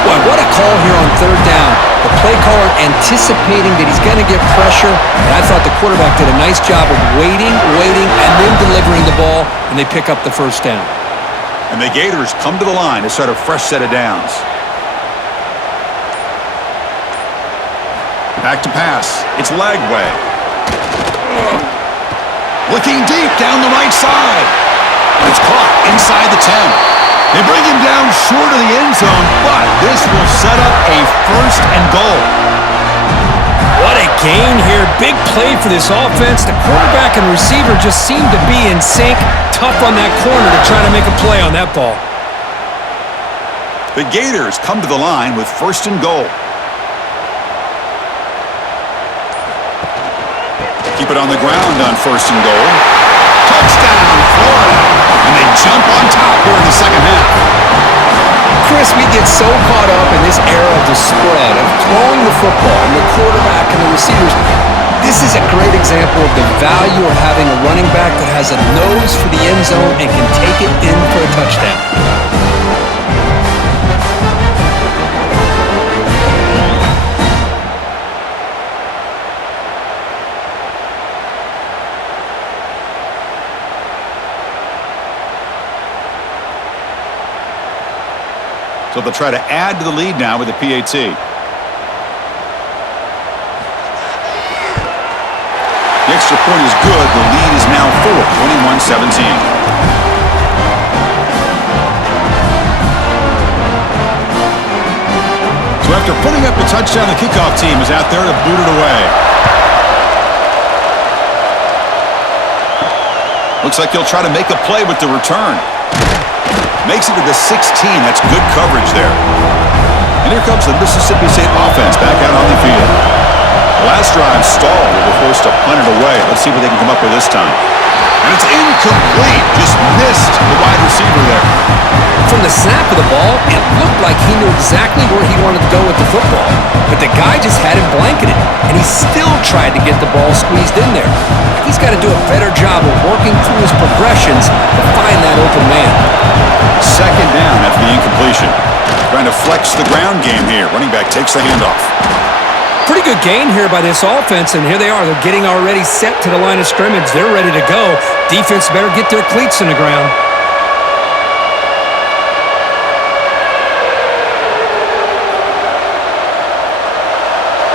Boy, what a call here on 3rd down. The play caller anticipating that he's going to get pressure, and I thought the quarterback did a nice job of waiting, and then delivering the ball, and they pick up the first down. And the Gators come to the line to start a fresh set of downs. Back to pass. It's Lagway. Looking deep down the right side. It's caught inside the 10. They bring him down short of the end zone, but this will set up a 1st and goal. What a gain here. Big play for this offense. The quarterback and receiver just seem to be in sync. Tough on that corner to try to make a play on that ball. The Gators come to the line with 1st and goal. Keep it on the ground on 1st and goal. Touchdown, Florida. And they jump on top here in the second half. Chris, we get so caught up in this era of the spread, of throwing the football and the quarterback and the receivers. This is a great example of the value of having a running back that has a nose for the end zone and can take it in for a touchdown. So they'll try to add to the lead now with a PAT. The extra point is good. The lead is now 4, 21-17. So after putting up a touchdown, the kickoff team is out there to boot it away. Looks like he'll try to make a play with the return. Makes it to the 16. That's good coverage there. And here comes the Mississippi State offense back out on the field. Last drive stalled. They were forced to punt it away. Let's see what they can come up with this time. And it's incomplete. Just missed the wide receiver there. From the snap of the ball, it looked like he knew exactly where he wanted to go with the football. But the guy just had him blanketed, and he still tried to get the ball squeezed in there. He's got to do a better job of working through his progressions to find that open man. Second down after the incompletion. Trying to flex the ground game here. Running back takes the handoff. Pretty good gain here by this offense, and here they are. They're getting already set to the line of scrimmage. They're ready to go. Defense better get their cleats in the ground.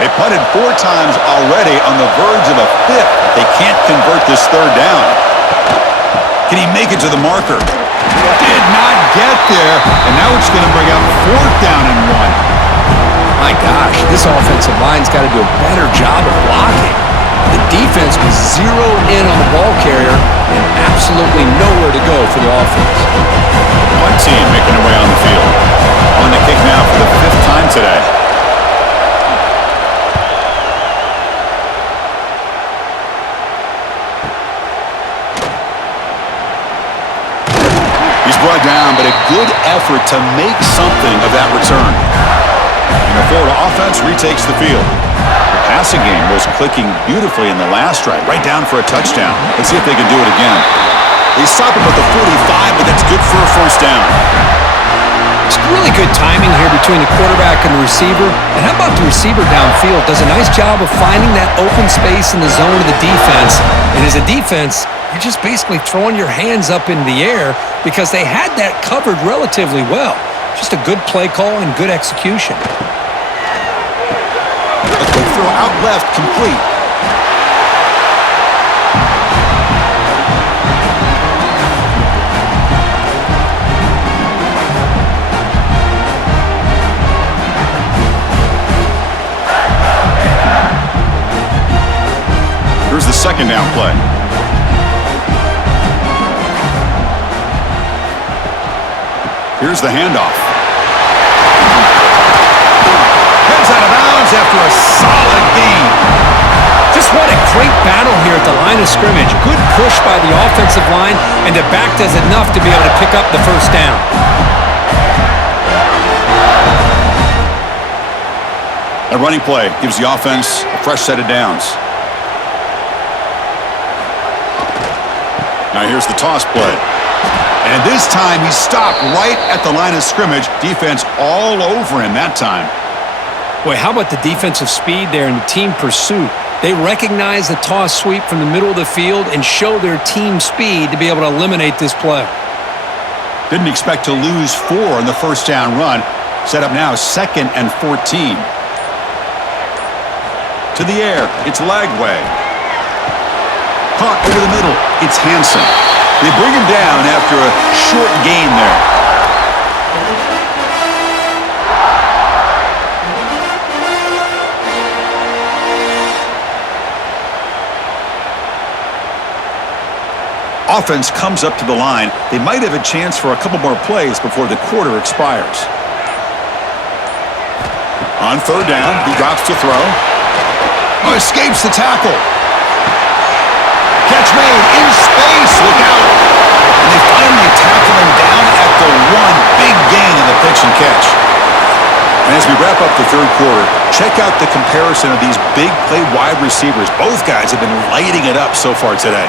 They punted 4 times already on the verge of a 5th. They can't convert this 3rd down. Can he make it to the marker? Did not get there, and now it's going to bring up 4th down and 1. My gosh, this offensive line's got to do a better job of blocking. The defense was zeroed in on the ball carrier and absolutely nowhere to go for the offense. One team making their way on the field. On the kick now for the 5th time today. He's brought down, but a good effort to make something of that return. And the Florida offense retakes the field. The passing game was clicking beautifully in the last drive, right down for a touchdown. Let's see if they can do it again. They stop him at the 45, but that's good for a first down. It's really good timing here between the quarterback and the receiver. And how about the receiver downfield? Does a nice job of finding that open space in the zone of the defense. And as a defense, you're just basically throwing your hands up in the air because they had that covered relatively well. Just a good play call and good execution. A quick throw out left, complete. second down play. Here's the handoff. Heads out of bounds after a solid gain. Just what a great battle here at the line of scrimmage. Good push by the offensive line, and the back does enough to be able to pick up the first down. A running play gives the offense a fresh set of downs. Now here's the toss play. And this time he stopped right at the line of scrimmage. Defense all over him that time. Boy, how about the defensive speed there and the team pursuit? They recognize the toss sweep from the middle of the field and show their team speed to be able to eliminate this play. Didn't expect to lose 4 on the first down run. Set up now 2nd and 14. To the air, it's Lagway. Caught over the middle, it's Hansen. They bring him down after a short gain there. Offense comes up to the line. They might have a chance for a couple more plays before the quarter expires. On third down, he drops to throw. Oh, escapes the tackle. Catch made in space. Look out. And they finally tackle him down at the 1. Big gain in the pitch and catch. And as we wrap up the third quarter, check out the comparison of these big play wide receivers. Both guys have been lighting it up so far today.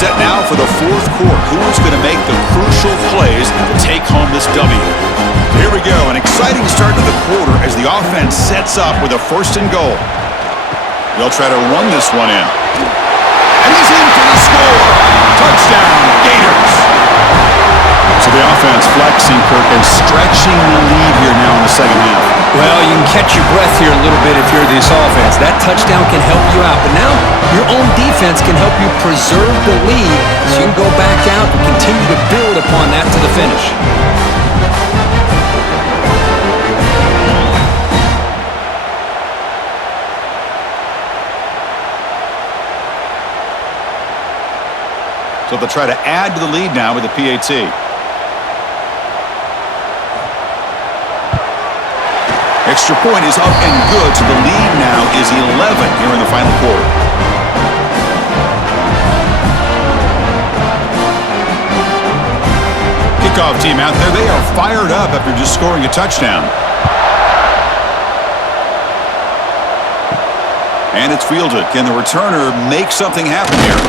Set now for the fourth quarter. Who's going to make the crucial plays to take home this W? Here we go. An exciting start to the quarter as the offense sets up with a 1st and goal. They'll try to run this one in. And he's in for the score. Touchdown, Gators. So the offense flexing, Kirk, and stretching the lead here now in the second half. Well, you can catch your breath here a little bit if you're this offense. That touchdown can help you out. But now your own defense can help you preserve the lead so you can go back out and continue to build upon that to the finish. So they'll try to add to the lead now with the PAT. Extra point is up and good, so the lead now is 11 here in the final quarter. Kickoff team out there. They are fired up after just scoring a touchdown. And it's fielded. Can the returner make something happen here?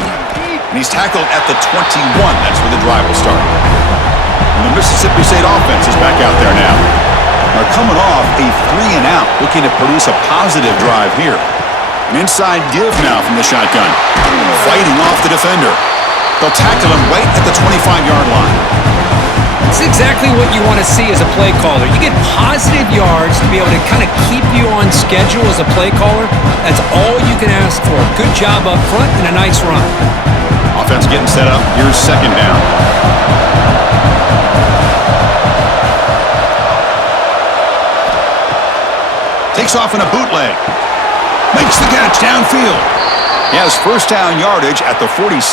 And he's tackled at the 21. That's where the drive will start. And the Mississippi State offense is back out there now. Are coming off a 3-and-out, looking to produce a positive drive here. An inside give now from the shotgun. Fighting off the defender. They'll tackle him right at the 25-yard line. It's exactly what you want to see as a play caller. You get positive yards to be able to kind of keep you on schedule as a play caller. That's all you can ask for. Good job up front and a nice run. Offense getting set up. Here's second down. Takes off in a bootleg. Makes the catch downfield. He has first down yardage at the 46.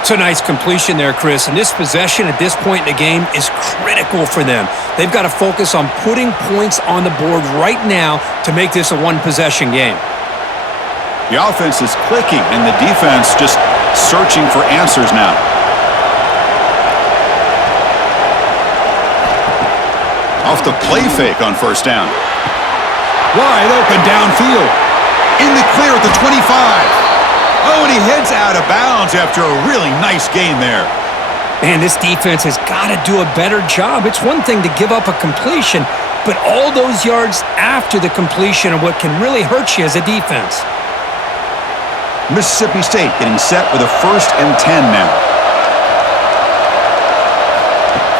It's a nice completion there, Chris. And this possession at this point in the game is critical for them. They've got to focus on putting points on the board right now to make this a one-possession game. The offense is clicking, and the defense just searching for answers now. Off the play fake on first down. Wide open downfield. In the clear at the 25. Oh, and he heads out of bounds after a really nice gain there. Man, this defense has got to do a better job. It's one thing to give up a completion, but all those yards after the completion are what can really hurt you as a defense. Mississippi State getting set with a 1st and 10 now.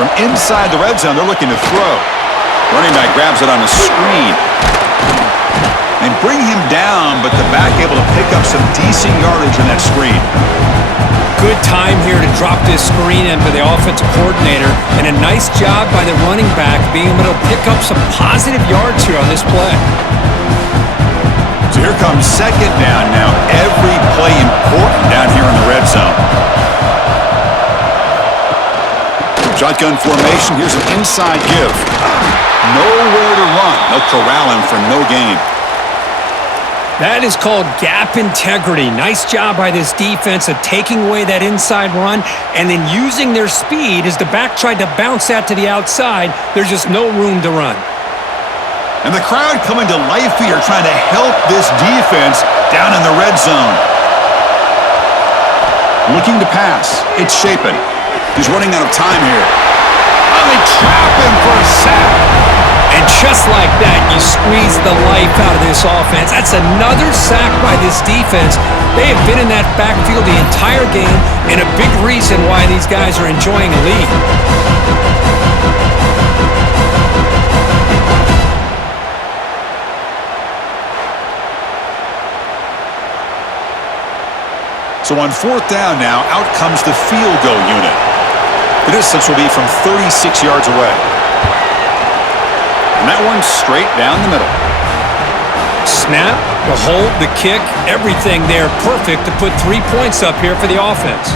From inside the red zone, they're looking to throw. Running back grabs it on a screen. And bring him down, but the back able to pick up some decent yardage on that screen. Good time here to drop this screen in for the offensive coordinator, and a nice job by the running back being able to pick up some positive yards here on this play. So here comes second down now. Every play important down here in the red zone. Shotgun formation. Here's an inside give. Nowhere to run. They'll corral him for no gain. That is called gap integrity. Nice job by this defense of taking away that inside run and then using their speed as the back tried to bounce that to the outside. There's just no room to run. And the crowd coming to life here trying to help this defense down in the red zone. Looking to pass. It's Shapen. He's running out of time here. Oh, they trap him for a sack. And just like that, you squeeze the life out of this offense. That's another sack by this defense. They have been in that backfield the entire game, and a big reason why these guys are enjoying a lead. So on fourth down now, out comes the field goal unit. The distance will be from 36 yards away. And that one's straight down the middle. Snap, the hold, the kick, everything there perfect to put 3 points up here for the offense.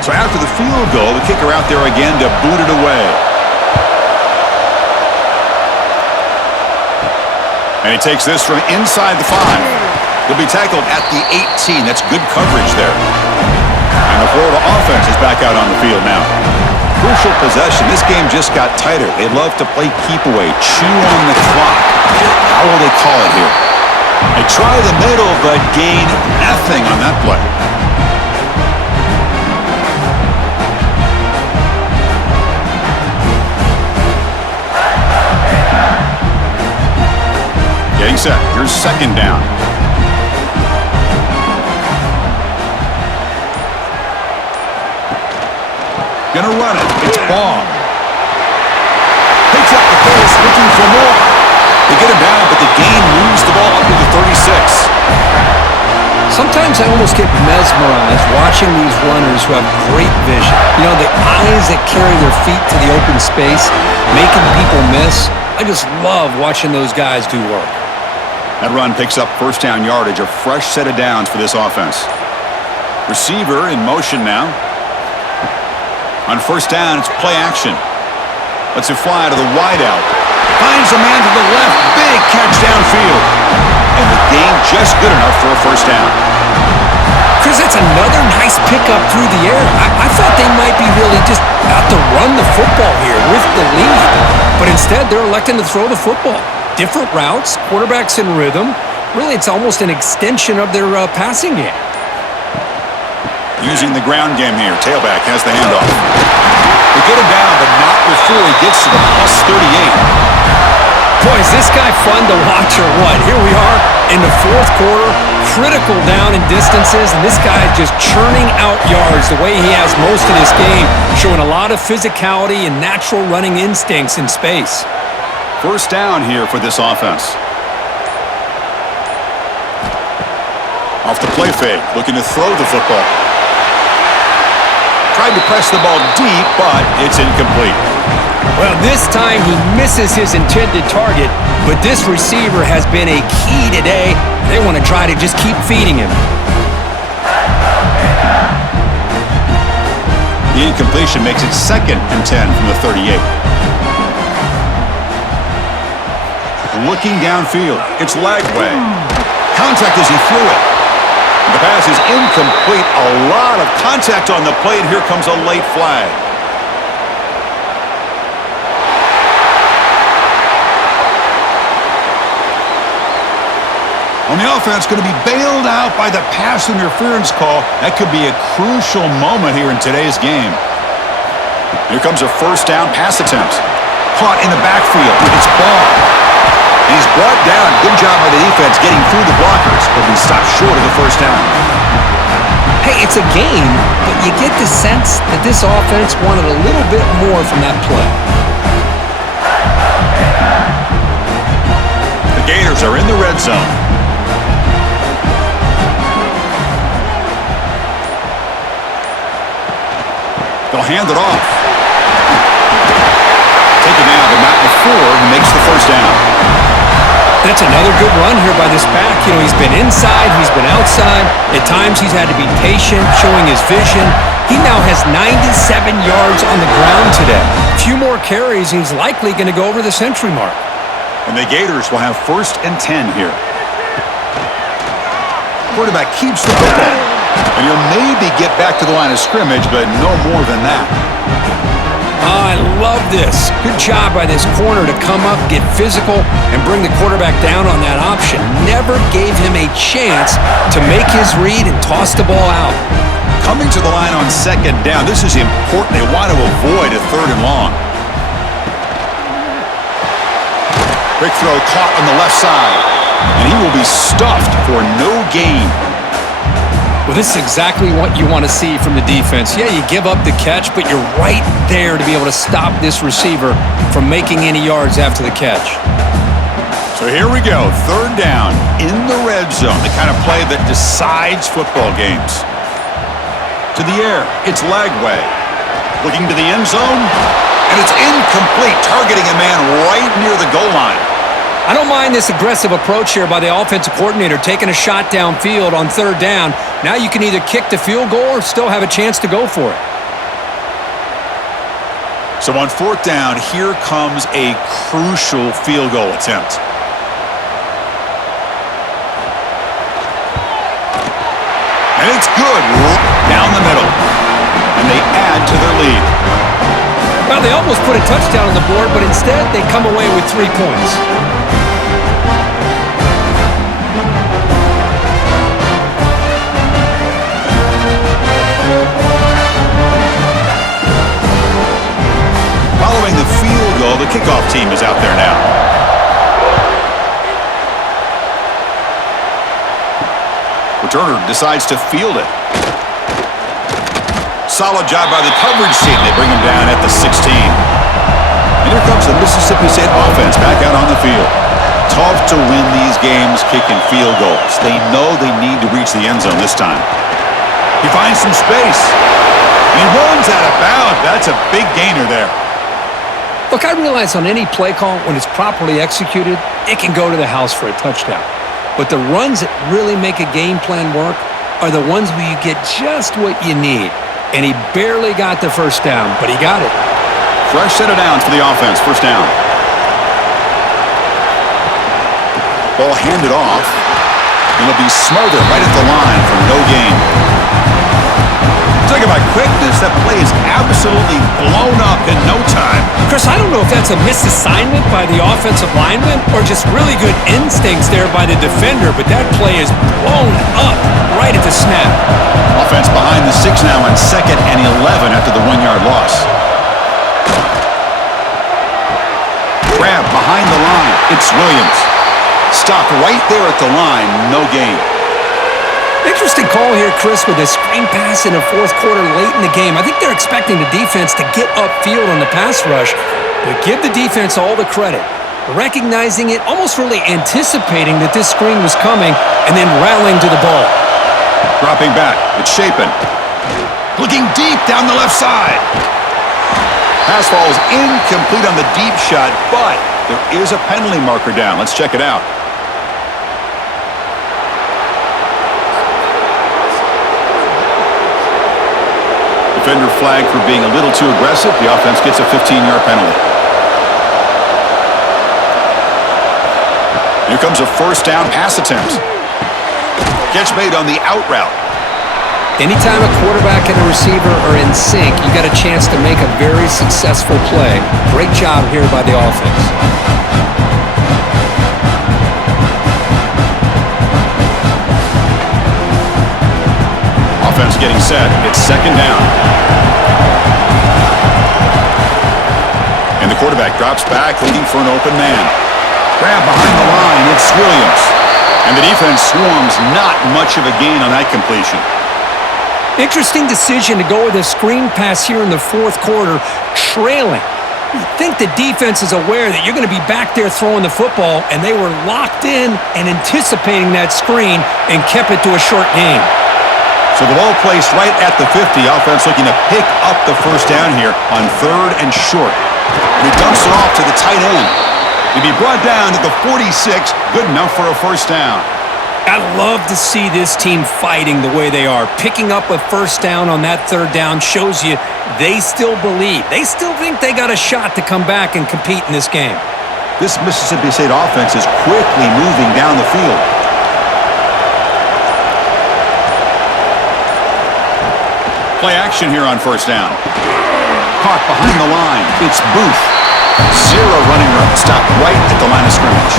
So after the field goal, the kicker out there again to boot it away. And he takes this from inside the 5. He'll be tackled at the 18. That's good coverage there. And the Florida offense is back out on the field now. Crucial possession. This game just got tighter. They love to play keep away, chew on the clock. How will they call it here? They try the middle, but gain nothing on that play. Getting set. Here's second down. Gonna run it. It's Baum. Picks up the pace, looking for more. They get him down, but the gain moves the ball up to the 36. Sometimes I almost get mesmerized watching these runners who have great vision. You know, the eyes that carry their feet to the open space, making people miss. I just love watching those guys do work. That run picks up first down yardage, a fresh set of downs for this offense. Receiver in motion now. On first down, it's play action. Lets it fly to the wideout. Finds a man to the left. Big catch downfield. And the gain just good enough for a first down. Chris, that's another nice pickup through the air. I thought they might be really just out to run the football here with the lead. But instead, they're electing to throw the football. Different routes, quarterbacks in rhythm. Really, it's almost an extension of their passing game. Using the ground game here. Tailback has the handoff. They get him down, but not before he gets to the plus 38. Boy, is this guy fun to watch or what? Here we are in the fourth quarter, critical down in distances, and this guy is just churning out yards the way he has most of this game, showing a lot of physicality and natural running instincts in space. First down here for this offense. Off the play fake, looking to throw the football. Tried to press the ball deep, but it's incomplete. Well, this time he misses his intended target, but this receiver has been a key today. They want to try to just keep feeding him. The incompletion makes it 2nd and 10 from the 38. Looking downfield. It's Lagway. Contact as he threw it. The pass is incomplete. A lot of contact on the play, and here comes a late flag. On the offense, going to be bailed out by the pass interference call. That could be a crucial moment here in today's game. Here comes a first down pass attempt. Caught in the backfield. It's Baum. And he's brought down. Good job by the defense getting through the blockers, but he stopped short of the first down. Hey, it's a game, but you get the sense that this offense wanted a little bit more from that play. The Gators are in the red zone. They'll hand it off. Taken out, but not before he makes the first down. That's another good run here by this back. You know, he's been inside, he's been outside. At times he's had to be patient, showing his vision. He now has 97 yards on the ground today. A few more carries, he's likely going to go over the century mark. And the Gators will have 1st and 10 here. Quarterback keeps the football. And he'll maybe get back to the line of scrimmage, but no more than that. I love this. Good job by this corner to come up, get physical, and bring the quarterback down on that option. Never gave him a chance to make his read and toss the ball out. Coming to the line on 2nd down, this is important. They want to avoid a 3rd and long. Quick throw caught on the left side, and he will be stuffed for no gain. Well, this is exactly what you want to see from the defense. Yeah, you give up the catch, but you're right there to be able to stop this receiver from making any yards after the catch. So here we go, 3rd down in the red zone, the kind of play that decides football games. To the air, it's Lagway. Looking to the end zone, and it's incomplete, targeting a man right near the goal line. I don't mind this aggressive approach here by the offensive coordinator, taking a shot downfield on 3rd down. Now you can either kick the field goal or still have a chance to go for it. So on 4th down, here comes a crucial field goal attempt. And it's good, down the middle. And they add to their lead. Well, they almost put a touchdown on the board, but instead they come away with 3 points. Following the field goal, the kickoff team is out there now. Returner decides to field it. Solid job by the coverage team. They bring him down at the 16. And here comes the Mississippi State offense back out on the field. Tough to win these games kicking field goals. They know they need to reach the end zone this time. He finds some space. And he runs out of bounds. That's a big gainer there. Look, I realize on any play call, when it's properly executed, it can go to the house for a touchdown. But the runs that really make a game plan work are the ones where you get just what you need. And he barely got the first down, but he got it. Fresh set of downs for the offense. 1st down. Ball handed off. And it'll be smothered right at the line for no gain. Talking about quickness, that play is absolutely blown up in no time. Chris, I don't know if that's a misassignment by the offensive lineman or just really good instincts there by the defender, but that play is blown up right at the snap. Offense behind the 6 now on 2nd and 11 after the 1-yard loss. Grab behind the line. It's Williams. Stopped right there at the line. No gain. Interesting call here, Chris, with a screen pass in the 4th quarter late in the game. I think they're expecting the defense to get upfield on the pass rush, but give the defense all the credit. Recognizing it, almost really anticipating that this screen was coming, and then rallying to the ball. Dropping back, it's Shapen. Looking deep down the left side. Pass falls incomplete on the deep shot, but there is a penalty marker down. Let's check it out. Defender flagged for being a little too aggressive. The offense gets a 15-yard penalty. Here comes a 1st down pass attempt. Catch made on the out route. Anytime a quarterback and a receiver are in sync, you got a chance to make a very successful play. Great job here by the offense. Offense getting set. It's 2nd down. And the quarterback drops back, looking for an open man. Grab behind the line. It's Williams. And the defense swarms. Not much of a gain on that completion. Interesting decision to go with a screen pass here in the fourth quarter, trailing. You think the defense is aware that you're going to be back there throwing the football, and they were locked in and anticipating that screen and kept it to a short game. So the ball placed right at the 50. Offense looking to pick up the first down here on 3rd and short. And he dumps it off to the tight end. He'll be brought down to the 46. Good enough for a first down. I love to see this team fighting the way they are. Picking up a first down on that 3rd down shows you they still believe. They still think they got a shot to come back and compete in this game. This Mississippi State offense is quickly moving down the field. Play action here on first down. Caught behind the line. It's Booth. 0 running room. Stopped right at the line of scrimmage.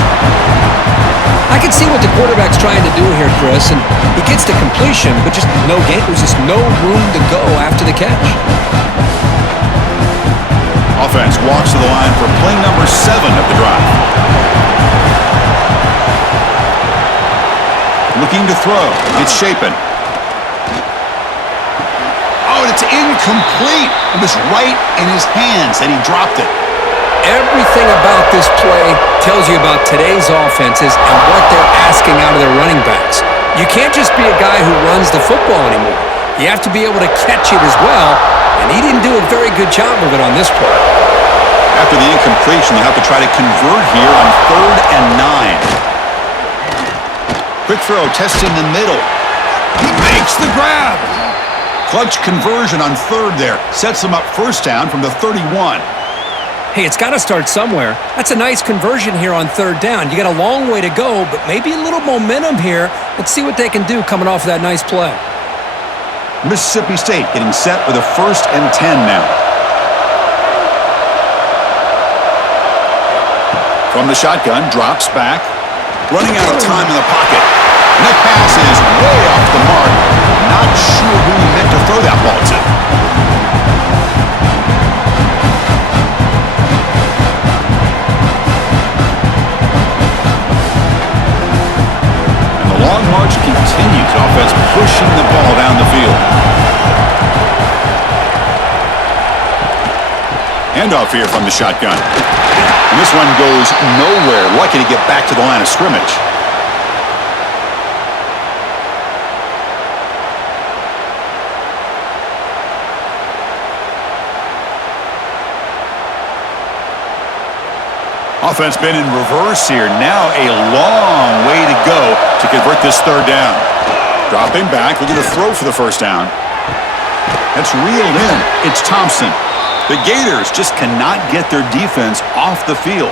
I can see what the quarterback's trying to do here, Chris, and he gets the completion, but just no gain. There's just no room to go after the catch. Offense walks to the line for play number 7 of the drive. Looking to throw. It's Shapen. Oh, and it's incomplete. It was right in his hands, and he dropped it. Everything about this play tells you about today's offenses and what they're asking out of their running backs. You can't just be a guy who runs the football anymore. You have to be able to catch it as well, and he didn't do a very good job of it on this play. After the incompletion, they'll have to try to convert here on 3rd and 9. Quick throw, testing the middle. He makes the grab. Clutch conversion on 3rd there. Sets him up first down from the 31. Hey, it's got to start somewhere. That's a nice conversion here on 3rd down. You got a long way to go, but maybe a little momentum here. Let's see what they can do coming off of that nice play. Mississippi State getting set with a 1st and 10 now. From the shotgun, drops back. Running out of time in the pocket. And that pass is way off the mark. Not sure who he meant to throw that ball to. And the long march continues. Offense pushing the ball down the field. Handoff here from the shotgun. And this one goes nowhere. Lucky to get back to the line of scrimmage. Offense been in reverse here. Now a long way to go to convert this 3rd down. Dropping back, looking to throw for the first down. That's reeled in. It's Thompson. The Gators just cannot get their defense off the field.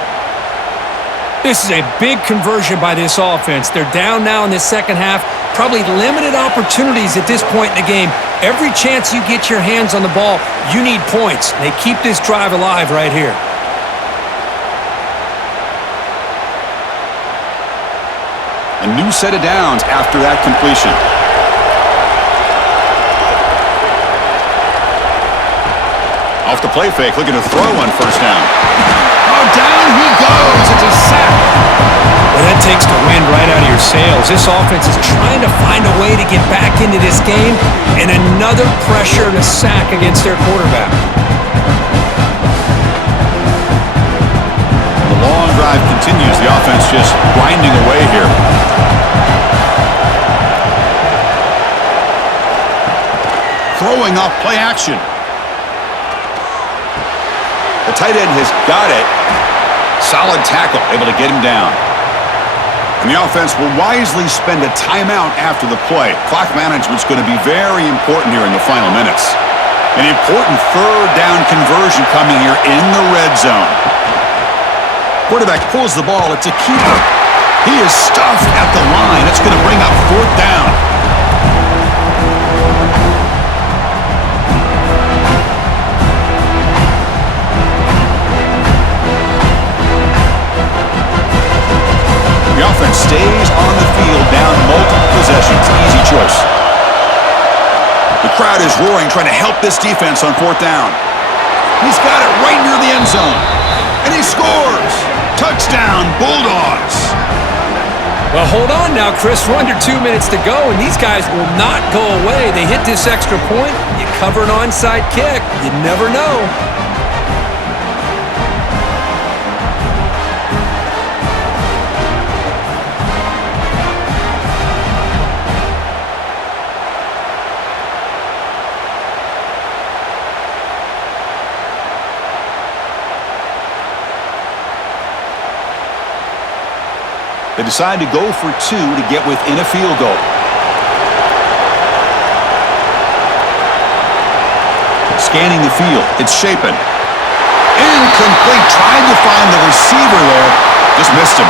This is a big conversion by this offense. They're down now in the second half. Probably limited opportunities at this point in the game. Every chance you get your hands on the ball, you need points. They keep this drive alive right here. A new set of downs after that completion. Off the play fake, looking to throw on first down. Oh, down he goes. It's a sack. Well, that takes the wind right out of your sails. This offense is trying to find a way to get back into this game, and another pressure and a sack against their quarterback. The long drive continues. The offense just grinding away here. Throwing off play action. The tight end has got it. Solid tackle, able to get him down. And the offense will wisely spend a timeout after the play. Clock management's going to be very important here in the final minutes. An important 3rd down conversion coming here in the red zone. Quarterback pulls the ball. It's a keeper. He is stuffed at the line. It's going to bring up 4th down. The offense stays on the field, down multiple possessions. Easy choice. The crowd is roaring, trying to help this defense on 4th down. He's got it right near the end zone. And he scores! Touchdown, Bulldogs! Well, hold on now, Chris. We're under 2 minutes to go, and these guys will not go away. They hit this extra point. You cover an onside kick. You never know. They decide to go for two to get within a field goal. Scanning the field. It's Shapen. Incomplete. Tried to find the receiver there. Just missed him.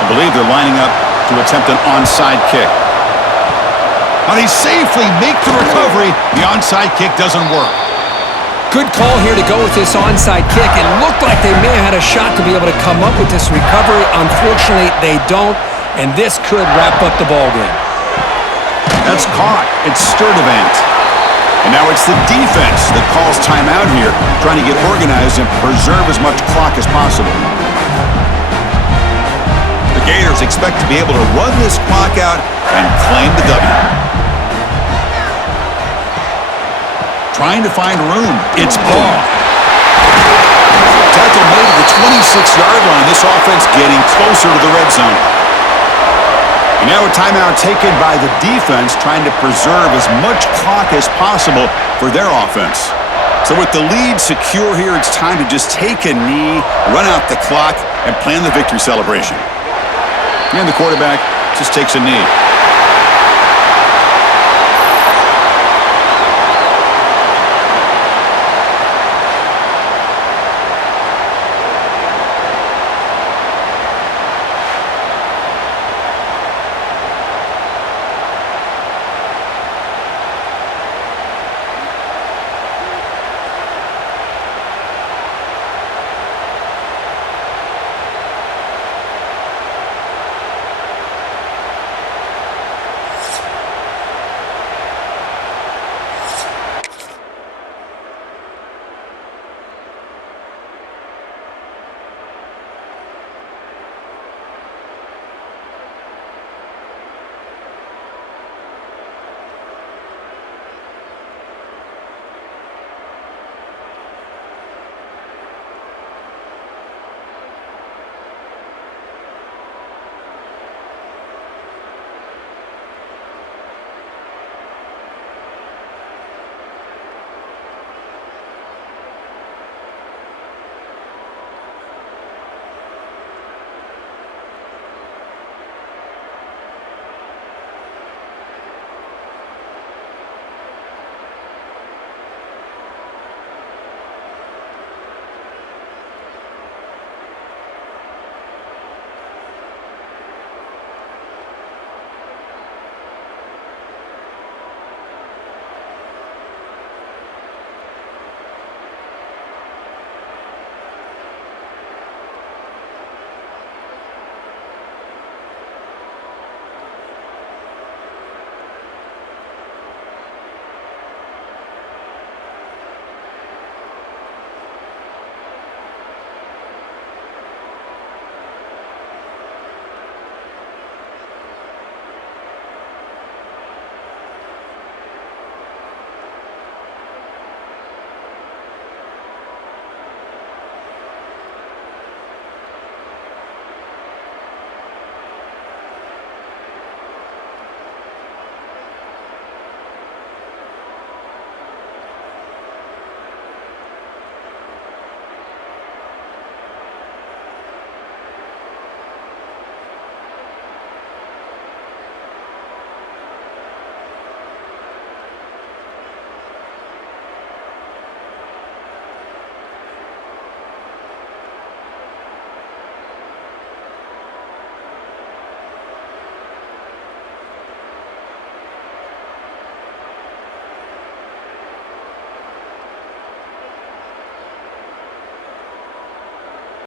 I believe they're lining up to attempt an onside kick. Now they safely make the recovery. The onside kick doesn't work. Good call here to go with this onside kick. It looked like they may have had a shot to be able to come up with this recovery. Unfortunately, they don't, and this could wrap up the ballgame. That's caught. It's Sturdivant. And now it's the defense that calls timeout here, trying to get organized and preserve as much clock as possible. The Gators expect to be able to run this clock out and claim the W. Trying to find room. It's ball. Tackle made at the 26-yard line. This offense getting closer to the red zone. And now a timeout taken by the defense, trying to preserve as much clock as possible for their offense. So with the lead secure here, it's time to just take a knee, run out the clock, and plan the victory celebration. And the quarterback just takes a knee.